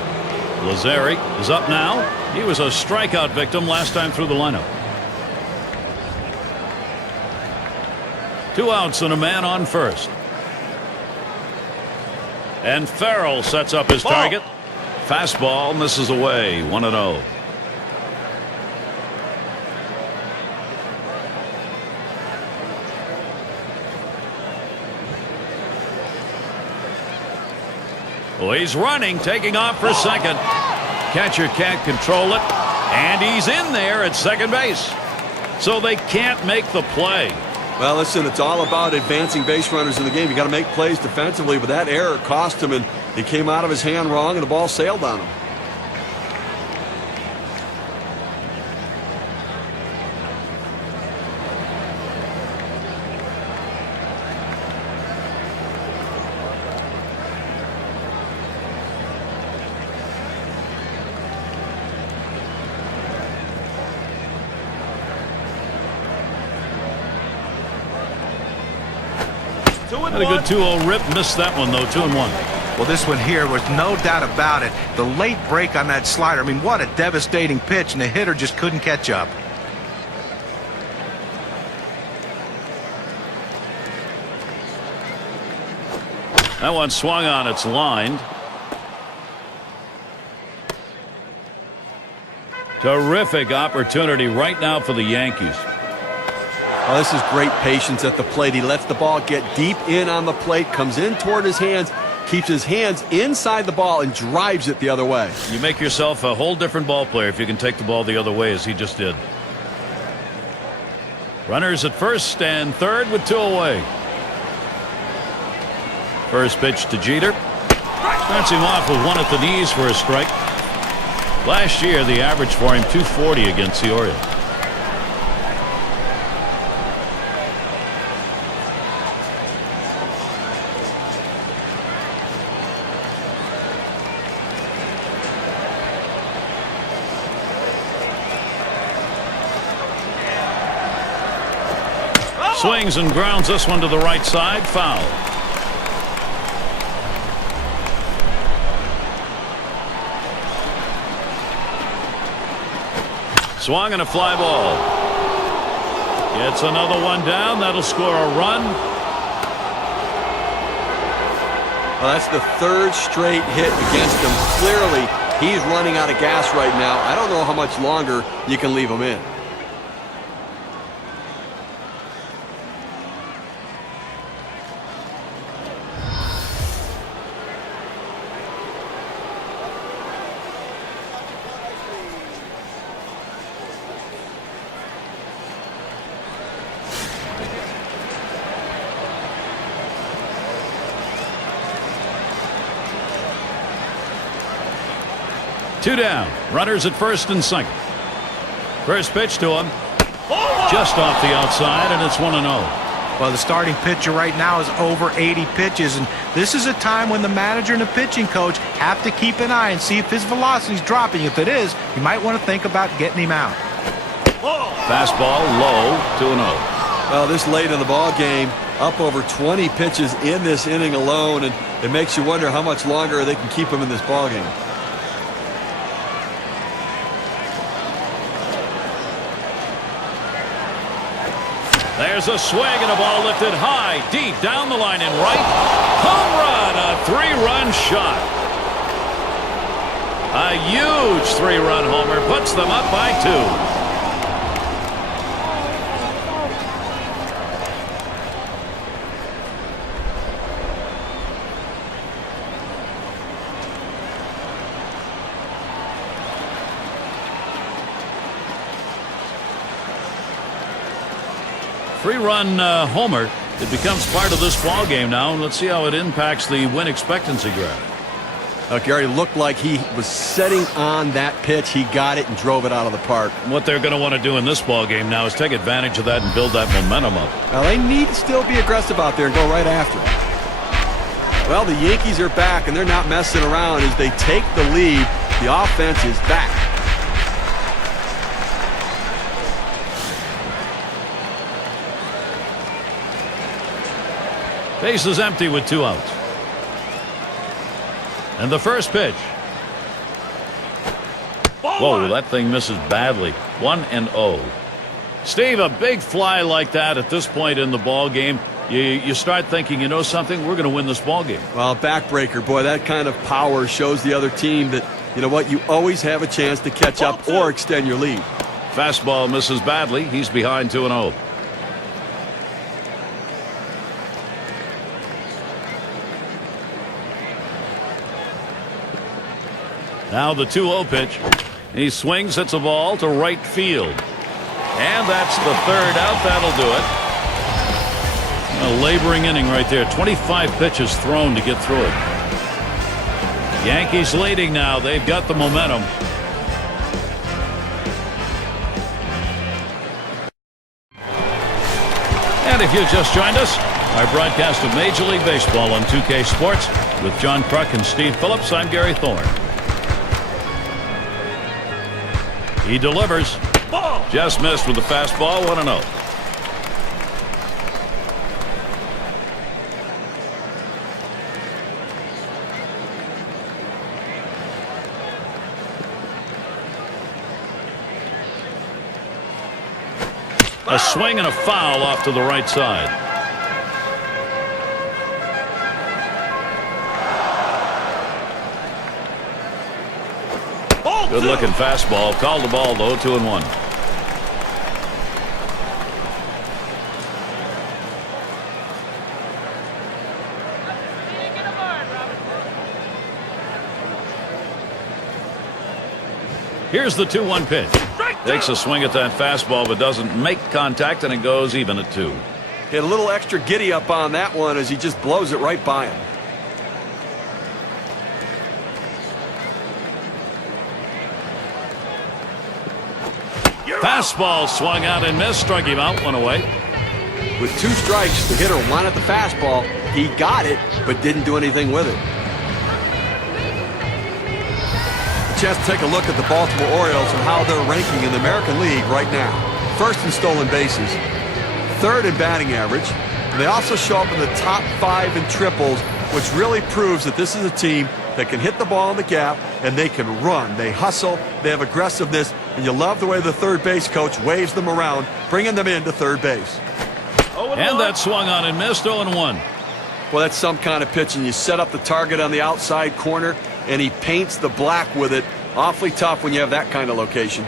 Lazzerri is up now. He was a strikeout victim last time through the lineup. 2 outs and a man on first. And Ferrell sets up his target. Fastball misses away, 1-0. Well, he's running, taking off for second. Catcher can't control it, and he's in there at second base. So they can't make the play. Well, listen, it's all about advancing base runners in the game. You got to make plays defensively, but that error cost him, and he came out of his hand wrong, and the ball sailed on him. Had a good 2-0 rip. Missed that one, though. 2-1. Well, this one here was no doubt about it. The late break on that slider. I mean, what a devastating pitch, and the hitter just couldn't catch up. That one swung on. It's lined. Terrific opportunity right now for the Yankees. Oh, this is great patience at the plate. He lets the ball get deep in on the plate, comes in toward his hands, keeps his hands inside the ball, and drives it the other way. You make yourself a whole different ball player if you can take the ball the other way, as he just did. Runners at first and third with 2 away. First pitch to Jeter. Starts him off with one at the knees for a strike. Last year, the average for him 240 against the Orioles. Swings and grounds this one to the right side. Foul. Swung and a fly ball. Gets another one down. That'll score a run. Well, that's the third straight hit against him. Clearly, he's running out of gas right now. I don't know how much longer you can leave him in. Two down. Runners at first and second. First pitch to him. Just off the outside, and it's 1-0. Well, the starting pitcher right now is over 80 pitches, and this is a time when the manager and the pitching coach have to keep an eye and see if his velocity is dropping. If it is, you might want to think about getting him out. Fastball low, 2-0. Well, this late in the ball game, up over 20 pitches in this inning alone, and it makes you wonder how much longer they can keep him in this ball game. There's a swing and a ball lifted high, deep down the line and right. Home run, a 3-run shot. A huge 3-run homer puts them up by 2. Three-run homer It becomes part of this ball game now, and let's see how it impacts the win expectancy graph. Gary looked like he was setting on that pitch. He got it and drove it out of the park. What they're going to want to do in this ball game now is take advantage of that and build that momentum up. Now, they need to still be aggressive out there and go right after it. Well, the Yankees are back, and they're not messing around as they take the lead. The offense is back. Base is empty with 2 outs. And the first pitch. Whoa, that thing misses badly. 1-0. Steve, a big fly like that at this point in the ball game, you start thinking, you know something, we're going to win this ball game. Well, backbreaker, boy, that kind of power shows the other team that, you know what, you always have a chance to catch up or extend your lead. Fastball misses badly. He's behind 2-0. Now the 2-0 pitch. He swings, hits a ball to right field. And that's the 3rd out. That'll do it. A laboring inning right there. 25 pitches thrown to get through it. Yankees leading now. They've got the momentum. And if you just joined us, our broadcast of Major League Baseball on 2K Sports with John Kruk and Steve Phillips. I'm Gary Thorne. He delivers. Ball. Just missed with the fastball. 1-0. A swing and a foul off to the right side. Good looking fastball. Called the ball though. 2-1. Here's the 2-1 pitch. Takes a swing at that fastball but doesn't make contact, and it goes even at 2. Hit a little extra giddy up on that one as he just blows it right by him. Fastball swung out and missed. Struck him out. 1 away. With 2 strikes, the hitter wanted the fastball. He got it, but didn't do anything with it. A chance to take a look at the Baltimore Orioles and how they're ranking in the American League right now. 1st in stolen bases, 3rd in batting average. And they also show up in the top 5 in triples, which really proves that this is a team that can hit the ball in the gap and they can run. They hustle, they have aggressiveness, and you love the way the third base coach waves them around, bringing them into third base. And that swung on and missed. 0-1. Well, that's some kind of pitch, and you set up the target on the outside corner, and he paints the black with it. Awfully tough when you have that kind of location.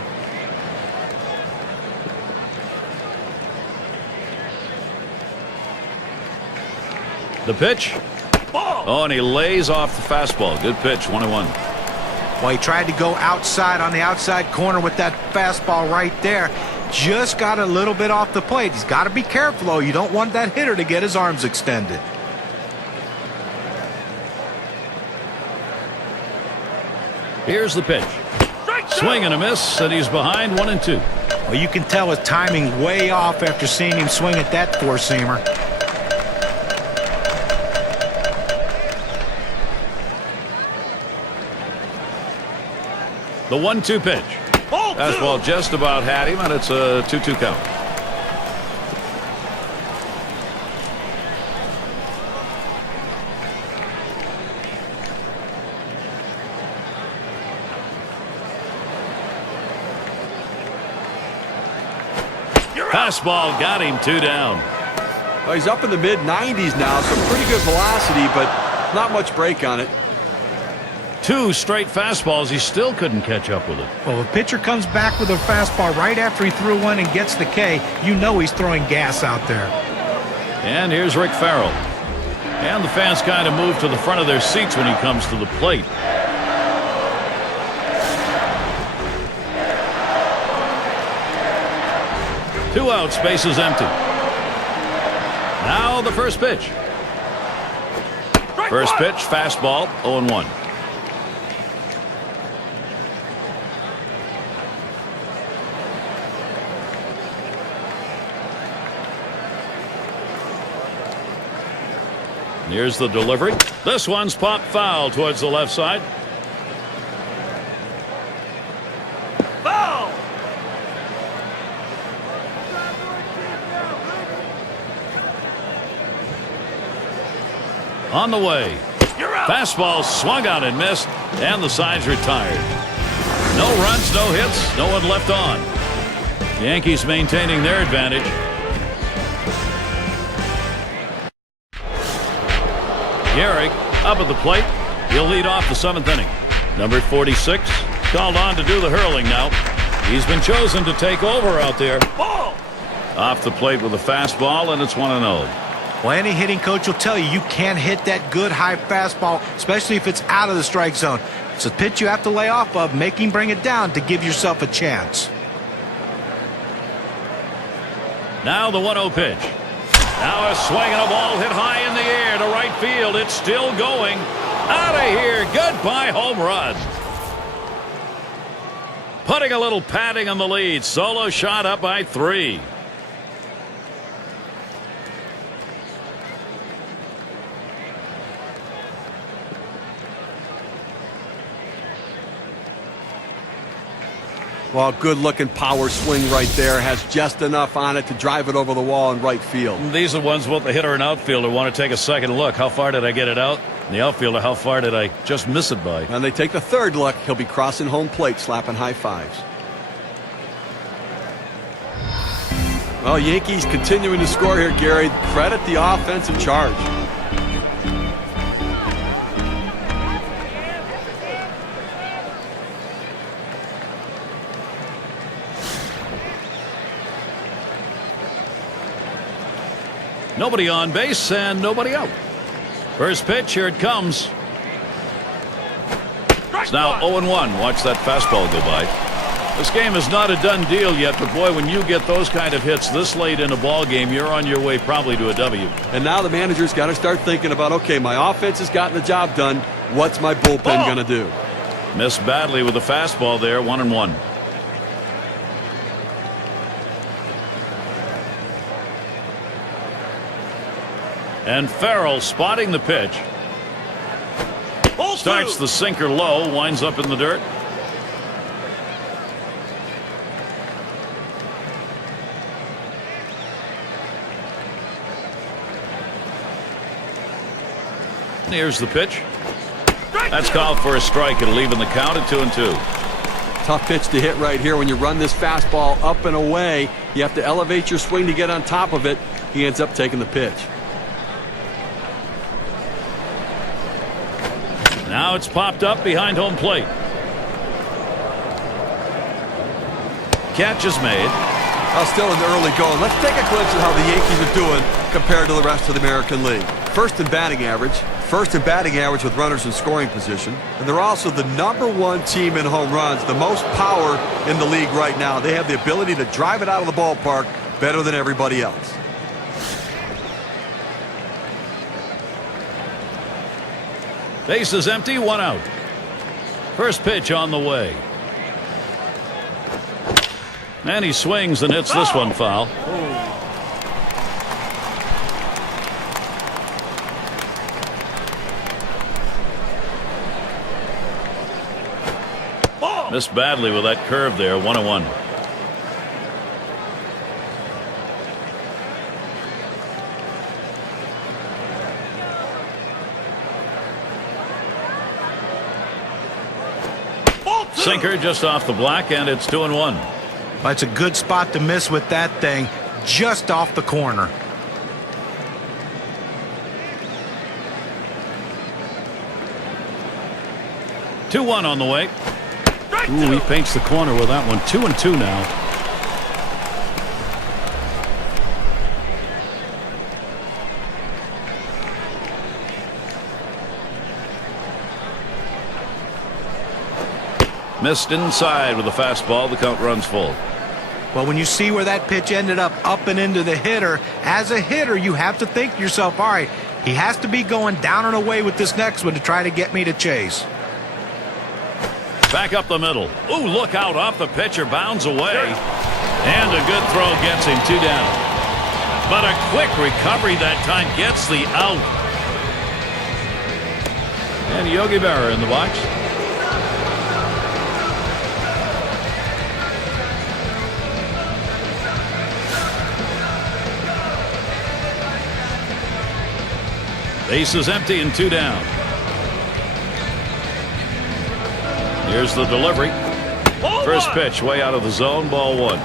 The pitch. Oh, and he lays off the fastball. Good pitch. 1-1. Well, he tried to go outside on the outside corner with that fastball right there. Just got a little bit off the plate. He's got to be careful, though. You don't want that hitter to get his arms extended. Here's the pitch. Swing and a miss, and he's behind 1-2. Well, you can tell his timing's way off after seeing him swing at that four-seamer. The 1-2 pitch. Fastball just about had him, and it's a 2-2 count. Fastball got him. 2 down. Well, he's up in the mid-90s now, so pretty good velocity, but not much break on it. 2 straight fastballs. He still couldn't catch up with it. Well, if a pitcher comes back with a fastball right after he threw one and gets the K, you know he's throwing gas out there. And here's Rick Ferrell. And the fans kind of move to the front of their seats when he comes to the plate. Two outs, bases empty. Now Now the first pitch. First pitch, fastball, 0-1. Here's the delivery. This one's popped foul towards the left side. Foul! On the way. You're out. Fastball swung out and missed, and the side's retired. No runs, no hits, no one left on. The Yankees maintaining their advantage. Gehrig up at the plate. He'll lead off the 7th inning. Number 46 called on to do the hurling now. He's been chosen to take over out there. Ball! Off the plate with a fastball, and it's 1-0. Well, any hitting coach will tell you can't hit that good high fastball, especially if it's out of the strike zone. It's a pitch you have to lay off of, bring it down to give yourself a chance. Now the 1-0 pitch. Now a swing and a ball hit high in the air to right field. It's still going. Out of here. Goodbye home run. Putting a little padding on the lead. Solo shot up by 3. Well, good-looking power swing right there. Has just enough on it to drive it over the wall in right field. These are ones both the hitter and outfielder want to take a second look. How far did I get it out? And the outfielder, how far did I just miss it by? And they take the third look. He'll be crossing home plate, slapping high fives. Well, Yankees continuing to score here, Gary. Credit the offensive charge. Nobody on base and nobody out. First pitch, here it comes. It's now 0-1. Watch that fastball go by. This game is not a done deal yet, but boy, when you get those kind of hits this late in a ball game, you're on your way probably to a W. And now the manager's got to start thinking about, okay, my offense has gotten the job done. What's my bullpen going to do? Missed badly with the fastball there, 1-1. And Ferrell spotting the pitch. Starts the sinker low, winds up in the dirt. Here's the pitch. That's called for a strike. It'll even the count at 2-2. Tough pitch to hit right here. When you run this fastball up and away, you have to elevate your swing to get on top of it. He ends up taking the pitch. Now it's popped up behind home plate. Catch is made. Well, still in the early going. Let's take a glimpse at how the Yankees are doing compared to the rest of the American League. First in batting average with runners in scoring position. And they're also the #1 team in home runs, the most power in the league right now. They have the ability to drive it out of the ballpark better than everybody else. Base is empty, 1 out. First pitch on the way. And he swings and hits this one foul. Missed badly with that curve there, 1-1. Sinker just off the black, and it's 2-1. That's a good spot to miss with that thing, just off the corner. Two 2-1 on the way. Ooh, he paints the corner with that one. 2-2 now. Missed inside with a fastball. The count runs full. Well, when you see where that pitch ended up and into the hitter, as a hitter, you have to think to yourself, all right, he has to be going down and away with this next one to try to get me to chase. Back up the middle. Ooh, look out off the pitcher, bounds away. And a good throw gets him 2 down. But a quick recovery that time gets the out. And Yogi Berra in the box. Base is empty and 2 down. Here's the delivery. First pitch way out of the zone, ball 1.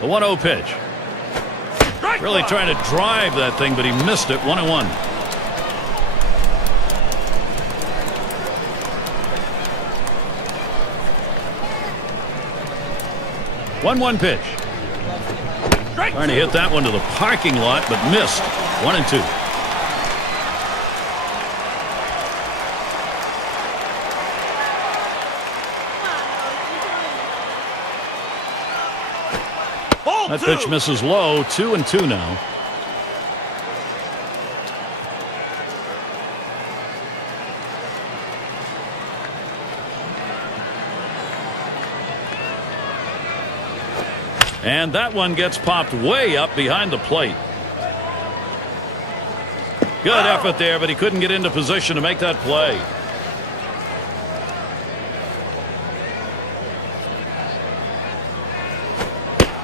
The 1-0 pitch. Really trying to drive that thing, but he missed it. 1-1. One pitch. Trying to hit that one to the parking lot, but missed. 1-2. That pitch misses low. 2-2 now. And that one gets popped way up behind the plate. Good effort there, but he couldn't get into position to make that play.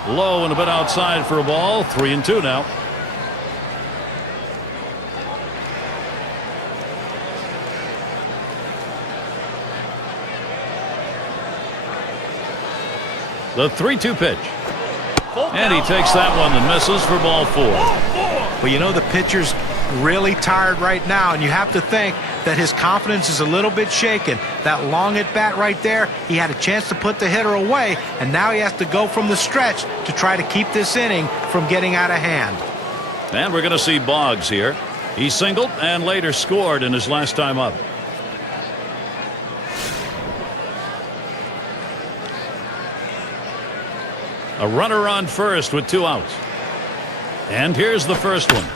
Low and a bit outside for a ball. 3-2 now. The 3-2 pitch. And he takes that one and misses for ball 4. Well, you know, the pitcher's really tired right now, and you have to think that his confidence is a little bit shaken. That long at bat right there, he had a chance to put the hitter away, and now he has to go from the stretch to try to keep this inning from getting out of hand. And we're going to see Boggs here. He singled and later scored in his last time up. A runner on first with 2 outs. And here's the first one.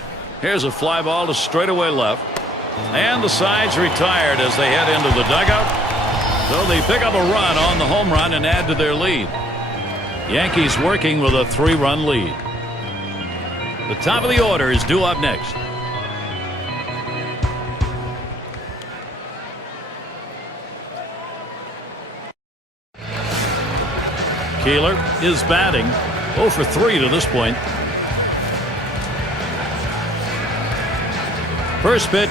Here's a fly ball to straightaway left. And the side's retired as they head into the dugout. So they pick up a run on the home run and add to their lead. Yankees working with a 3-run lead. The top of the order is due up next. Keeler is batting. 0 for 3 to this point. First pitch.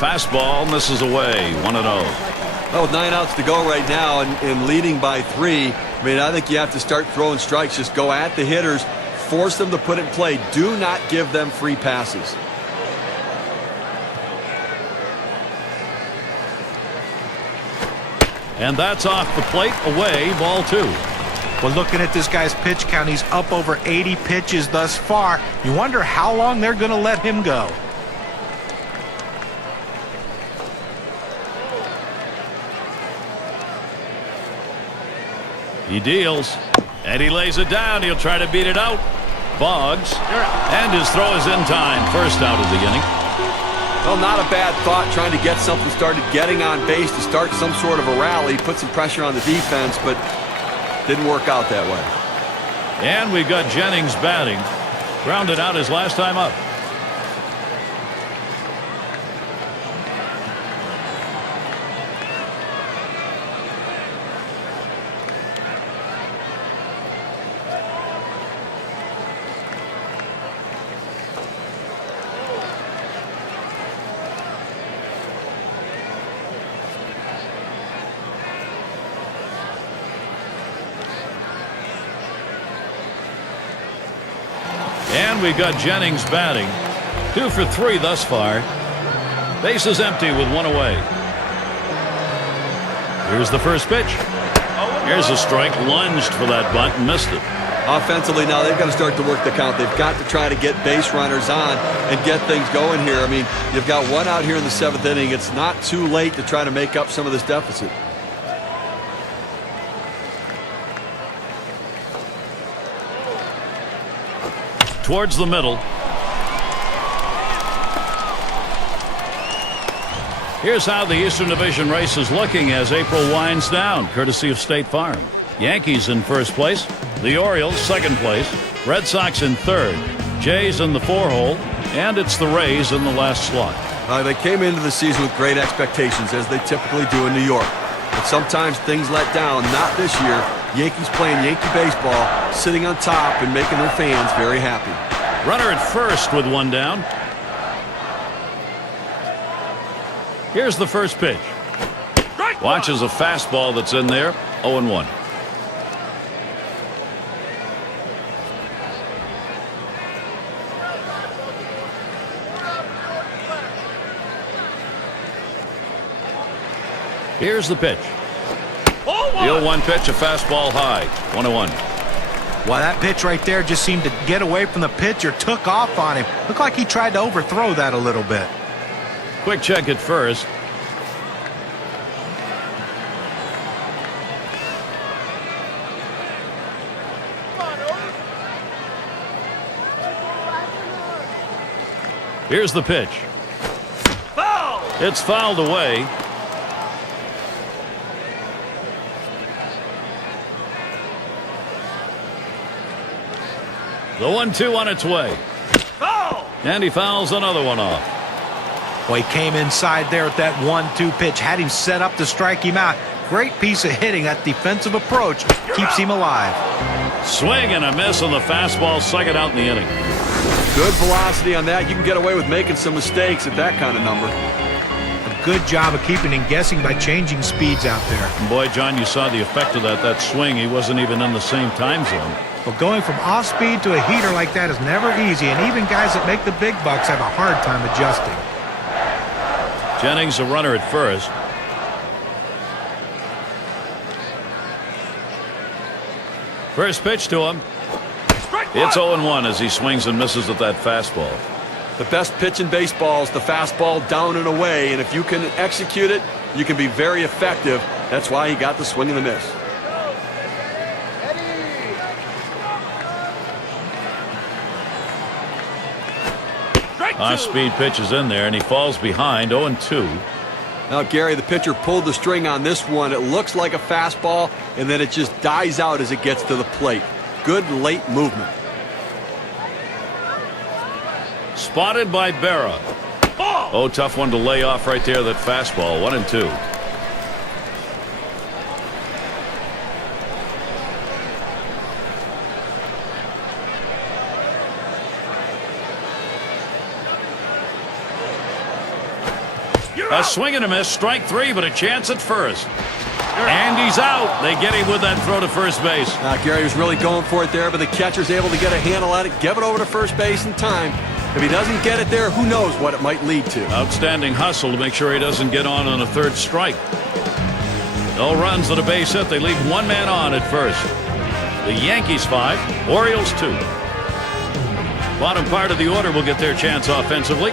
Fastball misses away. 1-0. Well, with 9 outs to go right now and leading by 3, I mean, I think you have to start throwing strikes. Just go at the hitters. Force them to put it in play. Do not give them free passes. And that's off the plate, away, ball 2. Well, looking at this guy's pitch count, he's up over 80 pitches thus far. You wonder how long they're going to let him go. He deals, and he lays it down. He'll try to beat it out. Boggs, and his throw is in time. First out of the inning. Well, not a bad thought, trying to get something started, getting on base to start some sort of a rally, put some pressure on the defense, but didn't work out that way. And we've got Jennings batting. Grounded out his last time up. And we've got Jennings batting. 2 for 3 thus far. Base is empty with 1 away. Here's the first pitch. Here's a strike. Lunged for that bunt and missed it. Offensively now, they've got to start to work the count. They've got to try to get base runners on and get things going here. I mean, you've got one out here in the 7th inning. It's not too late to try to make up some of this deficit. Towards the middle. Here's how the Eastern Division race is looking as April winds down, courtesy of State Farm. Yankees in first place, the Orioles second place, Red Sox in third, Jays in the 4-hole, and it's the Rays in the last slot. They came into the season with great expectations, as they typically do in New York. But sometimes things let down. Not this year. Yankees playing Yankee baseball, sitting on top and making their fans very happy. Runner at first with one down. Here's the first pitch. Watches a fastball that's in there. 0-1. Here's the pitch. The 0-1 pitch, a fastball high. 1-1. Well, that pitch right there just seemed to get away from the pitcher, took off on him. Looked like he tried to overthrow that a little bit. Quick check at first. Here's the pitch. Foul! It's fouled away. The 1-2 on its way. Foul! And he fouls another one off. Well, he came inside there with that 1-2 pitch, had him set up to strike him out. Great piece of hitting. That defensive approach keeps him alive. Swing and a miss on the fastball, second out in the inning. Good velocity on that. You can get away with making some mistakes at that kind of number. A good job of keeping him guessing by changing speeds out there. And boy, John, you saw the effect of that swing. He wasn't even in the same time zone. Well, going from off speed to a heater like that is never easy, and even guys that make the big bucks have a hard time adjusting. Jennings, a runner at first. First pitch to him. It's 0-1 as he swings and misses at that fastball. The best pitch in baseball is the fastball down and away, and if you can execute it, you can be very effective. That's why he got the swing and the miss. Off-speed pitch is in there, and he falls behind. 0-2. Now, Gary, the pitcher pulled the string on this one. It looks like a fastball, and then it just dies out as it gets to the plate. Good late movement. Spotted by Berra. Oh, tough one to lay off right there, that fastball. 1-2. A swing and a miss, strike three, but a chance at first. And he's out. They get him with that throw to first base. Gary was really going for it there, but the catcher's able to get a handle at it, give it over to first base in time. If he doesn't get it there, who knows what it might lead to. Outstanding hustle to make sure he doesn't get on a third strike. No runs on a base hit. They leave one man on at first. The Yankees 5, Orioles 2. Bottom part of the order will get their chance offensively.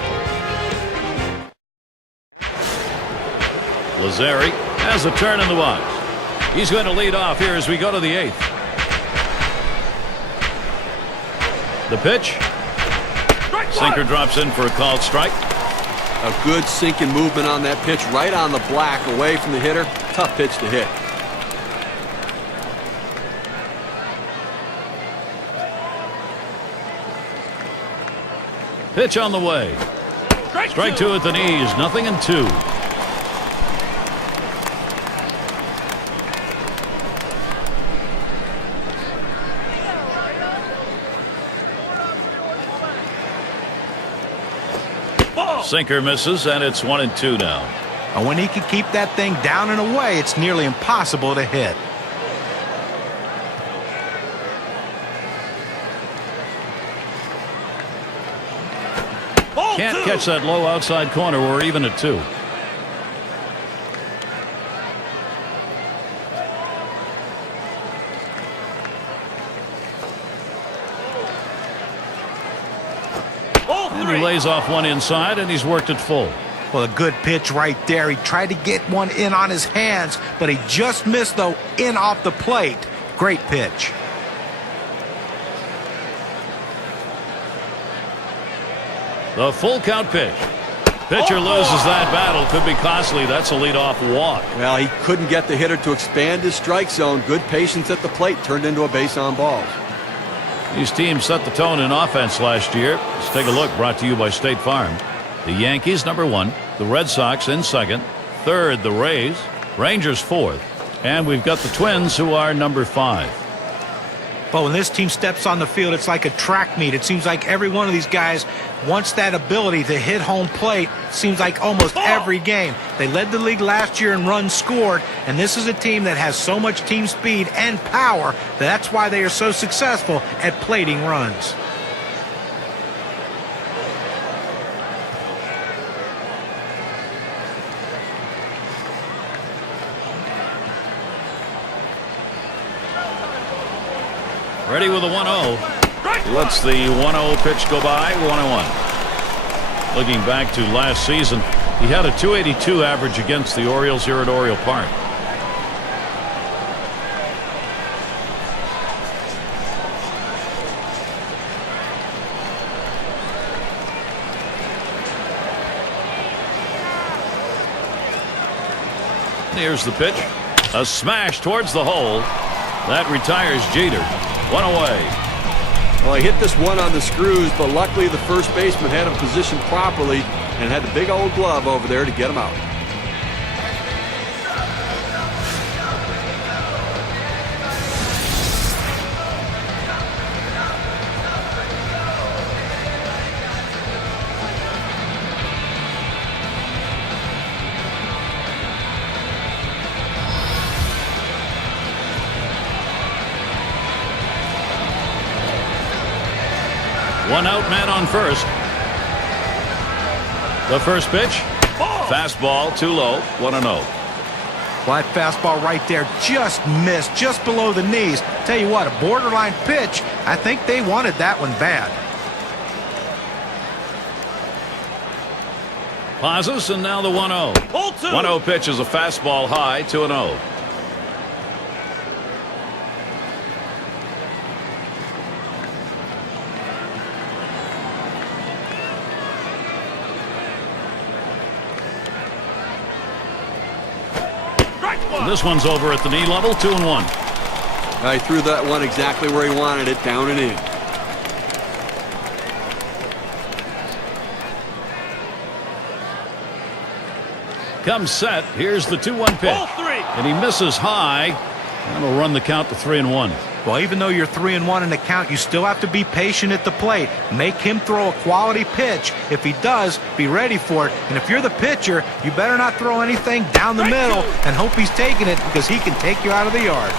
Lazzerri has a turn in the box. He's going to lead off here as we go to the 8th. The pitch. Sinker drops in for a called strike. A good sinking movement on that pitch, right on the black, away from the hitter. Tough pitch to hit. Pitch on the way. Strike two at the knees. 0-2. Sinker misses, and it's 1-2 now. And when he can keep that thing down and away, it's nearly impossible to hit. Can't catch that low outside corner. We're even at 2. And he lays off one inside, and he's worked it full. Well, a good pitch right there. He tried to get one in on his hands, but he just missed, though, in off the plate. Great pitch. The full count pitch. Pitcher loses that battle. Could be costly. That's a leadoff walk. Well, he couldn't get the hitter to expand his strike zone. Good patience at the plate turned into a base on balls. These teams set the tone in offense last year. Let's take a look. Brought to you by State Farm. The Yankees, number 1. The Red Sox in 2nd. 3rd, the Rays. Rangers 4th. And we've got the Twins, who are number 5. But when this team steps on the field, it's like a track meet. It seems like every one of these guys wants that ability to hit home plate. It seems like almost every game. They led the league last year in runs scored, and this is a team that has so much team speed and power that's why they are so successful at plating runs. Ready with a 1-0. He lets the 1-0 pitch go by. 1-1. Looking back to last season, he had a .282 average against the Orioles here at Oriole Park. Here's the pitch. A smash towards the hole. That retires Jeter. 1 away. Well, he hit this one on the screws, but luckily the first baseman had him positioned properly and had the big old glove over there to get him out. One out, man on first. The first pitch. Fastball, too low. 1-0. Well, that fastball right there just missed, just below the knees. Tell you what, a borderline pitch. I think they wanted that one bad. Pauses, and now the 1-0. 1-0 pitch is a fastball high, 2-0. This one's over at the knee level, 2-1. He threw that one exactly where he wanted it, down and in. Comes set. Here's the 2-1 pitch. And he misses high. That'll run the count to 3-1. Well, even though you're 3-1 in the count, you still have to be patient at the plate. Make him throw a quality pitch. If he does, be ready for it. And if you're the pitcher, you better not throw anything down the middle and hope he's taking it, because he can take you out of the yard.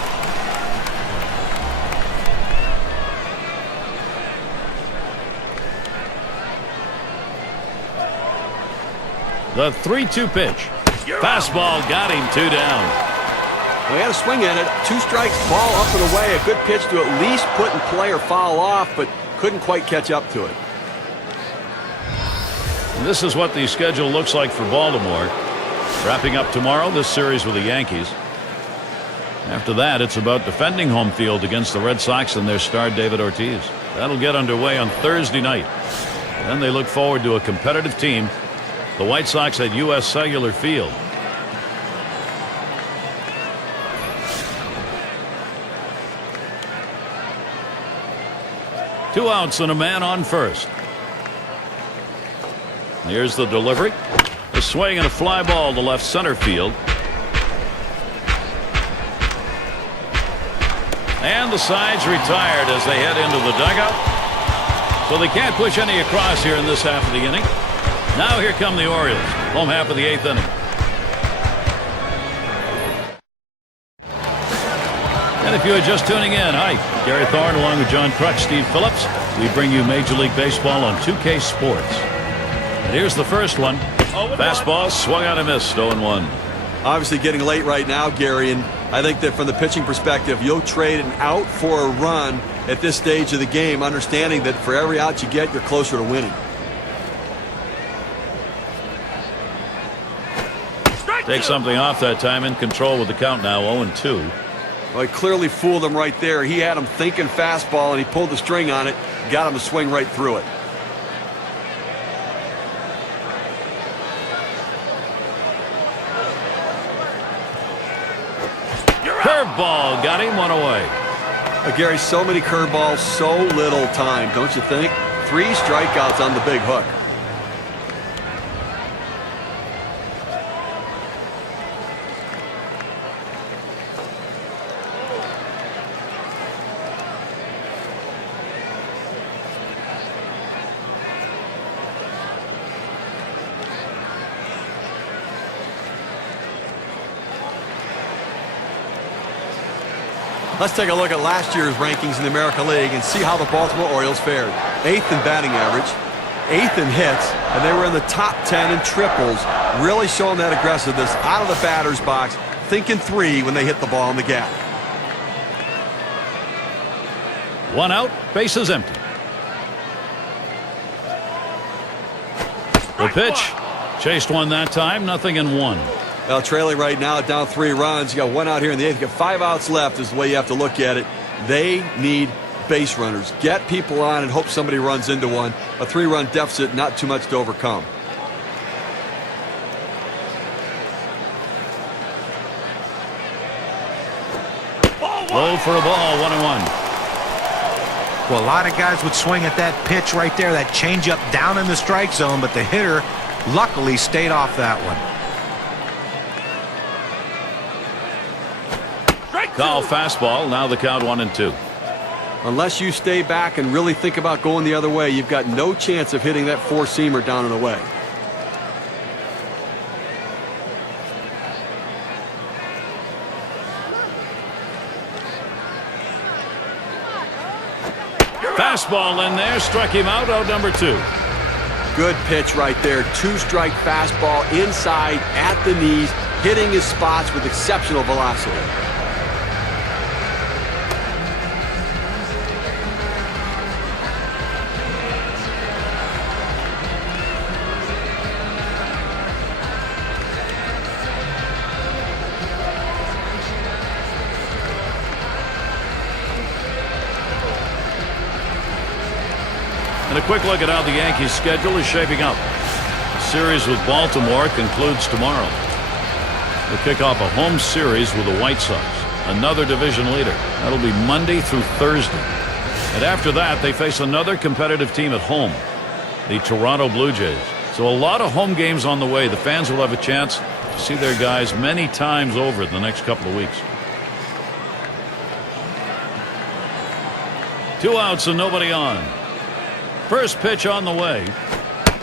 The 3-2 pitch. Fastball got him, 2 down. Well, he had a swing at it. 2 strikes, ball up and away. A good pitch to at least put in play or foul off, but couldn't quite catch up to it. And this is what the schedule looks like for Baltimore. Wrapping up tomorrow, this series with the Yankees. After that, it's about defending home field against the Red Sox and their star David Ortiz. That'll get underway on Thursday night. Then they look forward to a competitive team, the White Sox at U.S. Cellular Field. Two outs and a man on first. Here's the delivery. A swing and a fly ball to left center field. And the side's retired as they head into the dugout. So they can't push any across here in this half of the inning. Now here come the Orioles. Home half of the 8th inning. And if you are just tuning in, hi, Gary Thorne along with John Crutch, Steve Phillips. We bring you Major League Baseball on 2K Sports. And here's the first one. Fastball swung out and missed, 0-1. Obviously getting late right now, Gary, and I think that from the pitching perspective, you'll trade an out for a run at this stage of the game, understanding that for every out you get, you're closer to winning. Take something off that time. In control with the count now, 0-2. Well, he clearly fooled him right there. He had him thinking fastball, and he pulled the string on it, got him to swing right through it. Curveball got him, one away. Gary, so many curveballs, so little time, don't you think? 3 strikeouts on the big hook. Let's take a look at last year's rankings in the American League and see how the Baltimore Orioles fared. 8th in batting average, 8th in hits, and they were in the top 10 in triples, really showing that aggressiveness out of the batter's box, thinking 3 when they hit the ball in the gap. 1 out, bases empty. The pitch, chased one that time, 0-1. Well, trailing right now, down 3 runs. You got 1 out here in the 8th. You got 5 outs left is the way you have to look at it. They need base runners. Get people on and hope somebody runs into one. A 3-run deficit, not too much to overcome. Low for a ball, 1-1. Well, a lot of guys would swing at that pitch right there, that changeup down in the strike zone, but the hitter luckily stayed off that one. Call fastball, now the count 1-2. Unless you stay back and really think about going the other way, you've got no chance of hitting that 4-seamer down and away. Fastball in there, struck him out, out number 2. Good pitch right there. 2-strike fastball inside at the knees, hitting his spots with exceptional velocity. And a quick look at how the Yankees' schedule is shaping up. The series with Baltimore concludes tomorrow. They'll kick off a home series with the White Sox, another division leader. That'll be Monday through Thursday. And after that, they face another competitive team at home, the Toronto Blue Jays. So a lot of home games on the way. The fans will have a chance to see their guys many times over the next couple of weeks. 2 outs and nobody on. First pitch on the way.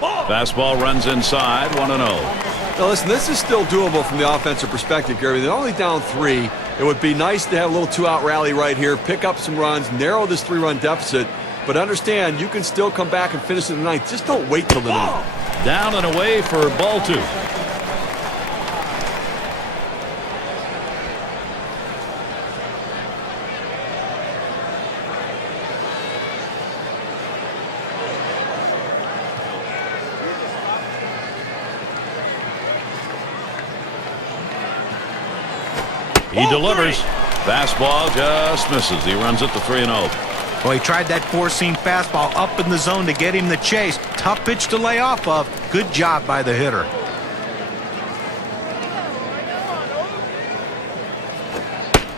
Fastball runs inside, 1-0. Now listen, this is still doable from the offensive perspective, Gary. They're only down 3. It would be nice to have a little 2-out rally right here, pick up some runs, narrow this 3-run deficit. But understand, you can still come back and finish in the 9th. Just don't wait till the 9th. Down and away for ball 2. He delivers. Fastball just misses. He runs it to 3-0. Well, he tried that 4-seam fastball up in the zone to get him the chase. Tough pitch to lay off of. Good job by the hitter.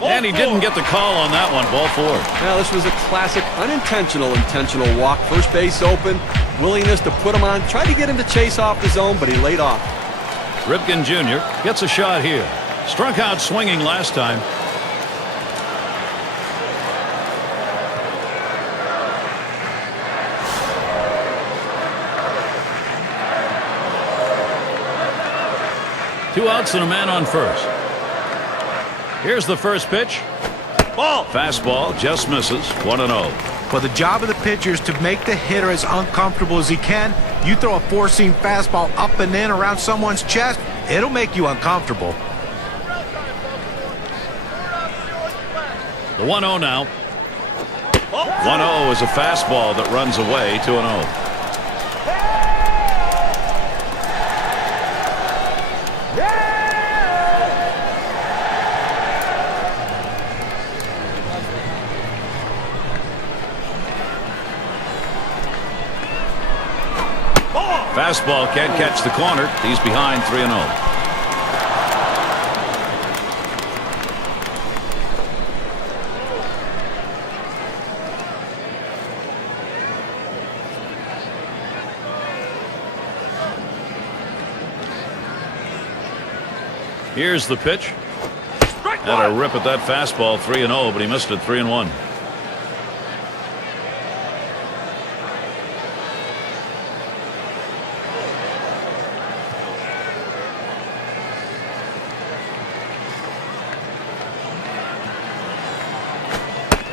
And he didn't get the call on that one. Ball 4. Now, this was a classic unintentional intentional walk. First base open. Willingness to put him on. Tried to get him to chase off the zone, but he laid off. Ripken Jr. gets a shot here. Struck out swinging last time. Two outs and a man on first. Here's the first pitch. Ball. Fastball just misses. 1-0. Well, the job of the pitcher is to make the hitter as uncomfortable as he can. You throw a 4-seam fastball up and in around someone's chest, it'll make you uncomfortable. The 1-0 now. 1-0 is a fastball that runs away. 2-0. Fastball can't catch the corner. He's behind 3-0. Here's the pitch. Had a rip at that fastball, 3-0, but he missed it, 3-1.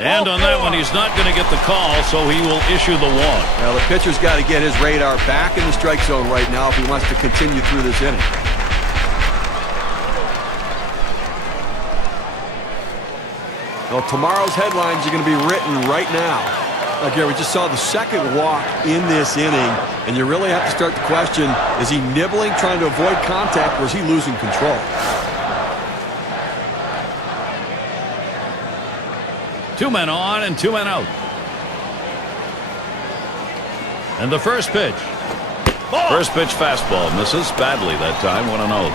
And on that one, he's not going to get the call, so he will issue the walk. Well, the pitcher's got to get his radar back in the strike zone right now if he wants to continue through this inning. Well, tomorrow's headlines are going to be written right now. Now, Gary, we just saw the second walk in this inning, and you really have to start to question, is he nibbling, trying to avoid contact, or is he losing control? Two men on and two men out. And the first pitch. First pitch fastball. Misses badly that time. 1-0.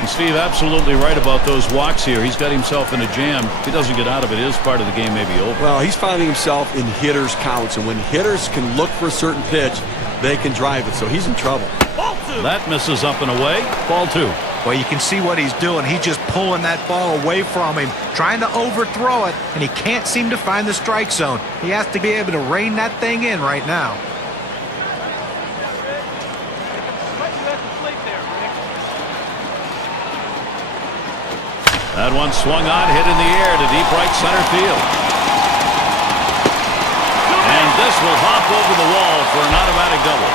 And Steve, absolutely right about those walks here. He's got himself in a jam. If he doesn't get out of it, his part of the game may be over. Well, he's finding himself in hitters' counts, and when hitters can look for a certain pitch, they can drive it. So he's in trouble. That misses up and away. Ball 2. Well, you can see what he's doing. He's just pulling that ball away from him, trying to overthrow it, and he can't seem to find the strike zone. He has to be able to rein that thing in right now. That one swung on, hit in the air to deep right center field. And this will hop over the wall for an automatic double.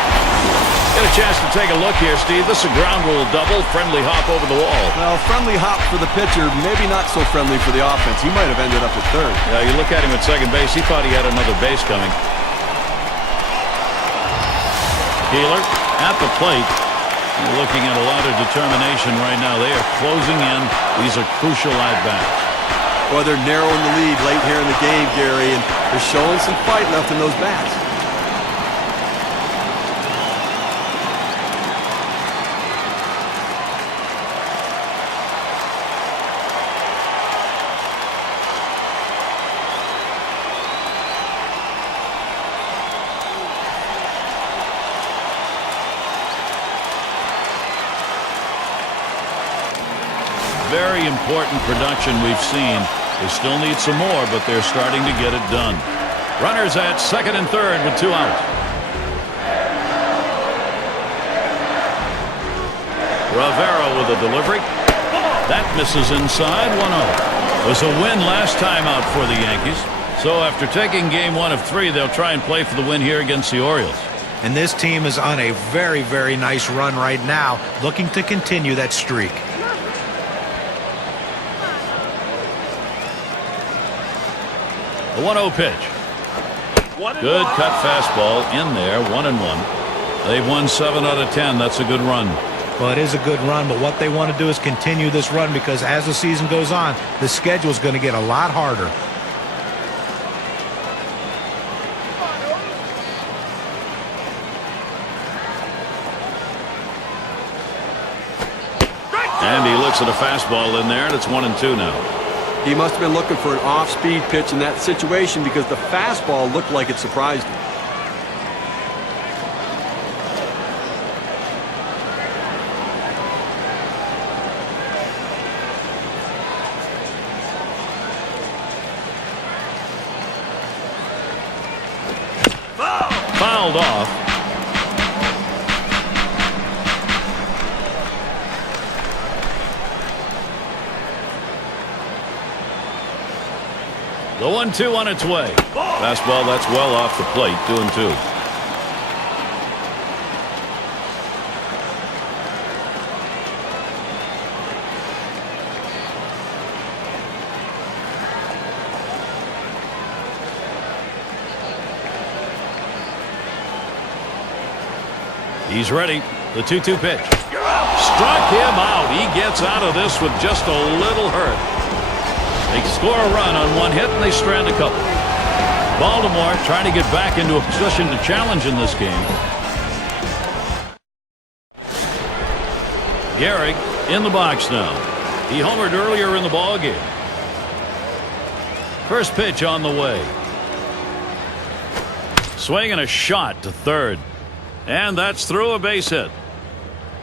Get a chance to take a look here, Steve. This is a ground rule double. Friendly hop over the wall. Well, friendly hop for the pitcher, maybe not so friendly for the offense. He might have ended up at third. Yeah, you look at him at second base. He thought he had another base coming. Keeler at the plate. You're looking at a lot of determination right now. They are closing in. These are crucial at-bats. Boy, they're narrowing the lead late here in the game, Gary, and they're showing some fight left in those bats. Very important production we've seen. They still need some more, but they're starting to get it done. Runners at second and third with 2 outs. Rivera with a delivery. That misses inside. 1-0. Was a win last time out for the Yankees. So after taking game 1 of 3, they'll try and play for the win here against the Orioles. And this team is on a very, very nice run right now, looking to continue that streak. The 1-0 pitch. Good cut fastball in there. 1-1. They've won 7 out of 10. That's a good run. Well, it is a good run, but what they want to do is continue this run because as the season goes on, the schedule is going to get a lot harder. And he looks at a fastball in there, and it's 1-2 now. He must have been looking for an off-speed pitch in that situation because the fastball looked like it surprised him. Fouled off. The 1-2 on its way. Fastball that's well off the plate. 2-2. He's ready. The 2-2 pitch. Struck him out. He gets out of this with just a little hurt. They score a run on one hit and they strand a couple. Baltimore trying to get back into a position to challenge in this game. Gehrig in the box now. He homered earlier in the ballgame. First pitch on the way. Swing and a shot to third. And that's through, a base hit.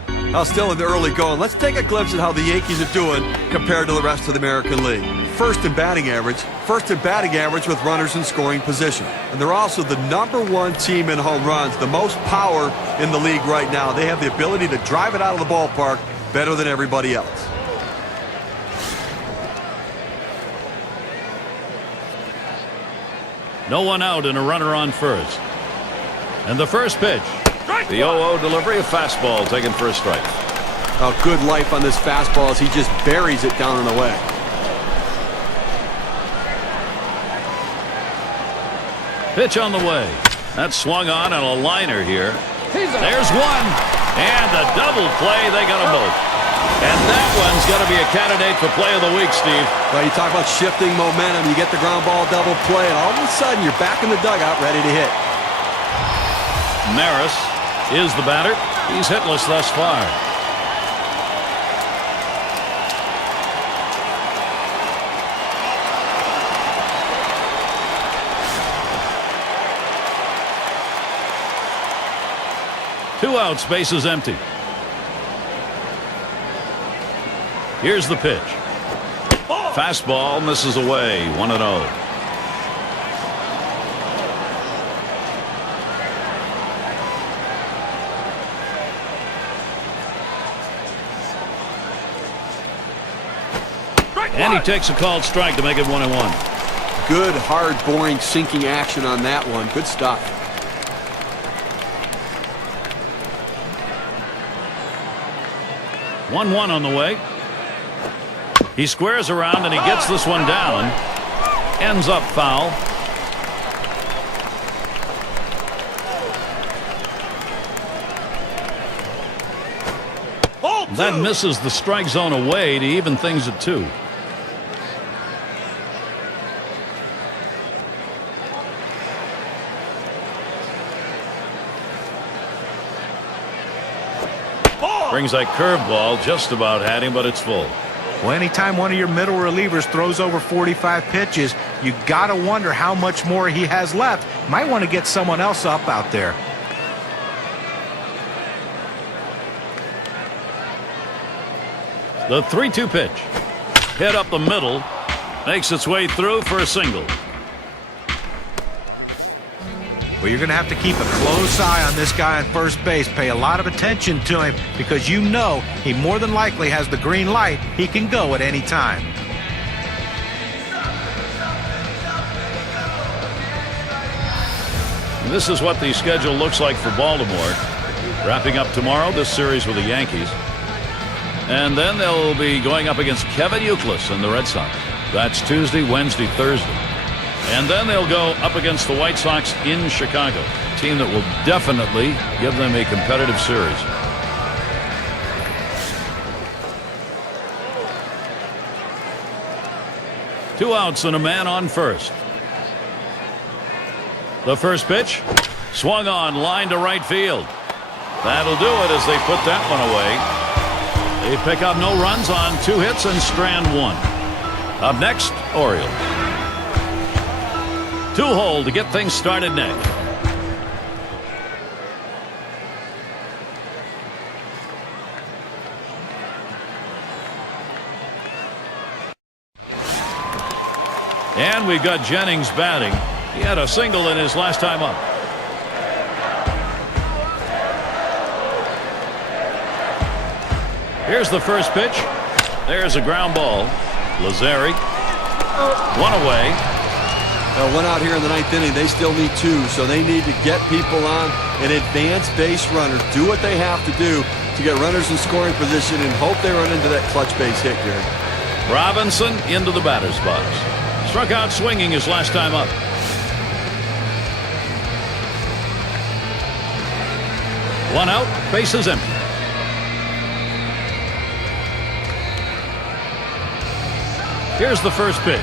Now still in the early going. Let's take a glimpse at how the Yankees are doing compared to the rest of the American League. First in batting average with runners in scoring position. And they're also the #1 team in home runs, the most power in the league right now. They have the ability to drive it out of the ballpark better than everybody else. No one out and a runner on first. And the first pitch. The 0-0 delivery, a fastball taken for a strike. Oh, good life on this fastball as he just buries it down and away. Pitch on the way. That's swung on a liner here. There's one. And a double play. They got them both. And that one's going to be a candidate for play of the week, Steve. Well, you talk about shifting momentum. You get the ground ball double play, and all of a sudden you're back in the dugout ready to hit. Maris is the batter. He's hitless thus far. Two outs, bases empty. Here's the pitch. Fastball misses away, 1-0. And he takes a called strike to make it 1-1. Good, hard, boring, sinking action on that one. Good stuff. One on the way. He squares around and he gets this one down. Ends up foul. That misses the strike zone away to even things at 2. Brings that curveball, just about had him, but it's full. Well, anytime one of your middle relievers throws over 45 pitches, you got to wonder how much more he has left. Might want to get someone else up out there. The 3-2 pitch. Hit up the middle. Makes its way through for a single. Well, you're going to have to keep a close eye on this guy on first base. Pay a lot of attention to him because you know he more than likely has the green light. He can go at any time. This is what the schedule looks like for Baltimore. Wrapping up tomorrow this series with the Yankees. And then they'll be going up against Kevin Youkilis and the Red Sox. That's Tuesday, Wednesday, Thursday. And then they'll go up against the White Sox in Chicago, a team that will definitely give them a competitive series. Two outs and a man on first. The first pitch, swung on, line to right field. That'll do it as they put that one away. They pick up no runs on 2 hits and strand 1. Up next, Orioles. 2-hole to get things started next. And we've got Jennings batting. He had a single in his last time up. Here's the first pitch. There's a ground ball. Lazzerri. One away. One out here in the 9th inning. They still need 2, so they need to get people on an advanced base runner. Do what they have to do to get runners in scoring position and hope they run into that clutch base hit, Gary. Robinson into the batter's box. Struck out swinging his last time up. One out, bases empty. Here's the first pitch.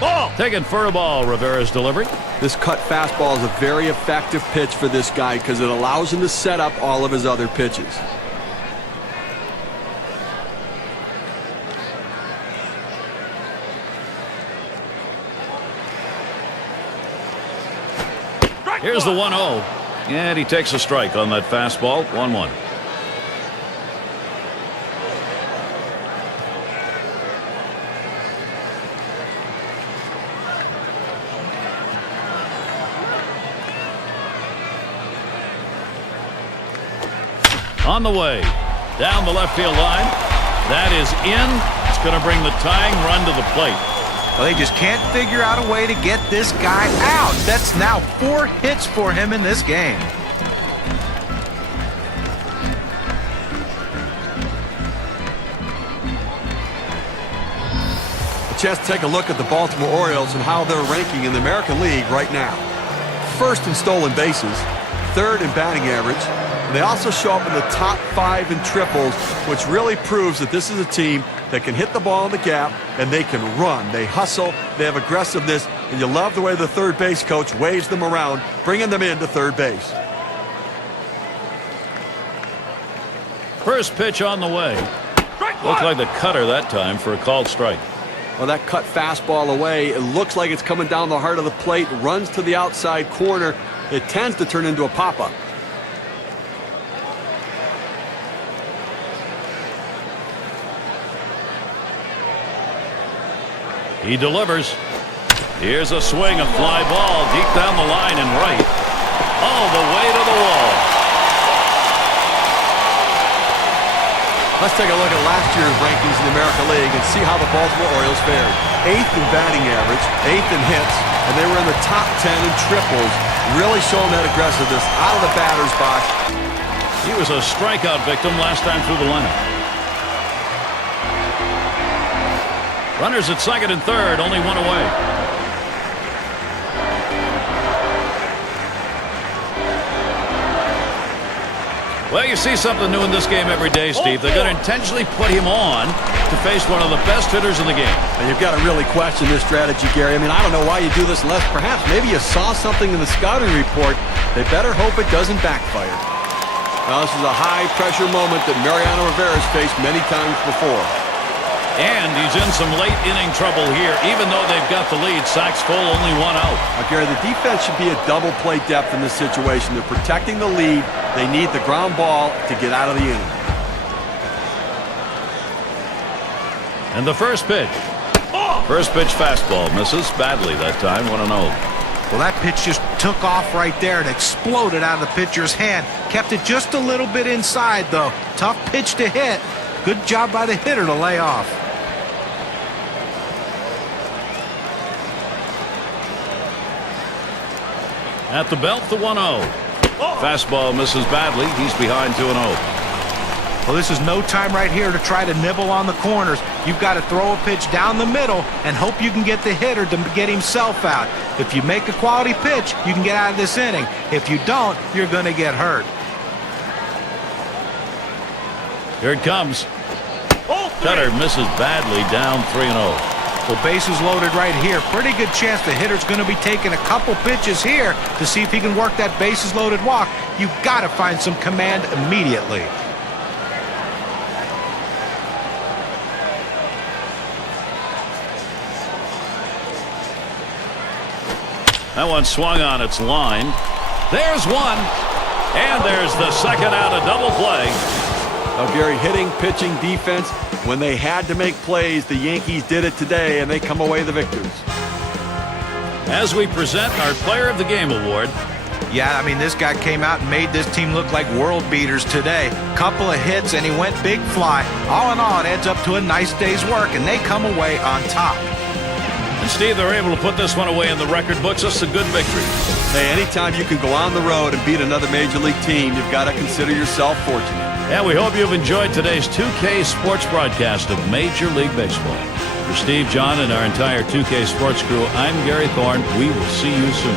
Ball! Taken for a ball, Rivera's delivery. This cut fastball is a very effective pitch for this guy because it allows him to set up all of his other pitches. Here's the 1-0. And he takes a strike on that fastball. 1-1. On the way. Down the left field line. That is in. It's going to bring the tying run to the plate. Well, they just can't figure out a way to get this guy out. That's now 4 hits for him in this game. A chance to take a look at the Baltimore Orioles and how they're ranking in the American League right now. First in stolen bases, third in batting average. They also show up in the top 5 in triples, which really proves that this is a team that can hit the ball in the gap and they can run. They hustle, they have aggressiveness, and you love the way the third base coach waves them around, bringing them into third base. First pitch on the way. Looked like the cutter that time for a called strike. Well, that cut fastball away, it looks like it's coming down the heart of the plate, runs to the outside corner. It tends to turn into a pop-up. He delivers. Here's a swing, a fly ball deep down the line and right. All the way to the wall. Let's take a look at last year's rankings in the American League and see how the Baltimore Orioles fared. 8th in batting average, 8th in hits, and they were in the top 10 in triples, really showing that aggressiveness out of the batter's box. He was a strikeout victim last time through the lineup. Runners at second and third, only one away. Well, you see something new in this game every day, Steve. They're going to intentionally put him on to face one of the best hitters in the game. And you've got to really question this strategy, Gary. I mean, I don't know why you do this unless perhaps maybe you saw something in the scouting report. They better hope it doesn't backfire. Now, this is a high-pressure moment that Mariano Rivera's faced many times before. And he's in some late inning trouble here, even though they've got the lead. Sacks full, only one out. Now, Gary, the defense should be a double play depth in this situation. They're protecting the lead. They need the ground ball to get out of the inning. And the first pitch. First pitch fastball. Misses badly that time. 1-0. Well, that pitch just took off right there. It exploded out of the pitcher's hand. Kept it just a little bit inside, though. Tough pitch to hit. Good job by the hitter to lay off. At the belt, the 1-0. Fastball misses badly. He's behind 2-0. Well, this is no time right here to try to nibble on the corners. You've got to throw a pitch down the middle and hope you can get the hitter to get himself out. If you make a quality pitch, you can get out of this inning. If you don't, you're going to get hurt. Here it comes. Cutter misses badly, down 3-0. Well, bases loaded right here. Pretty good chance the hitter's going to be taking a couple pitches here to see if he can work that bases loaded walk. You've got to find some command immediately. That one swung on its line. There's one. And there's the second out of double play. Now, Gary, hitting, pitching, defense, when they had to make plays, the Yankees did it today, and they come away the victors. As we present our Player of the Game award. Yeah, I mean, this guy came out and made this team look like world beaters today. Couple of hits, and he went big fly. All in all, it adds up to a nice day's work, and they come away on top. And, Steve, they're able to put this one away in the record books. It's a good victory. Hey, anytime you can go on the road and beat another Major League team, you've got to consider yourself fortunate. And we hope you've enjoyed today's 2K Sports broadcast of Major League Baseball. For Steve, John, and our entire 2K Sports crew, I'm Gary Thorne. We will see you soon.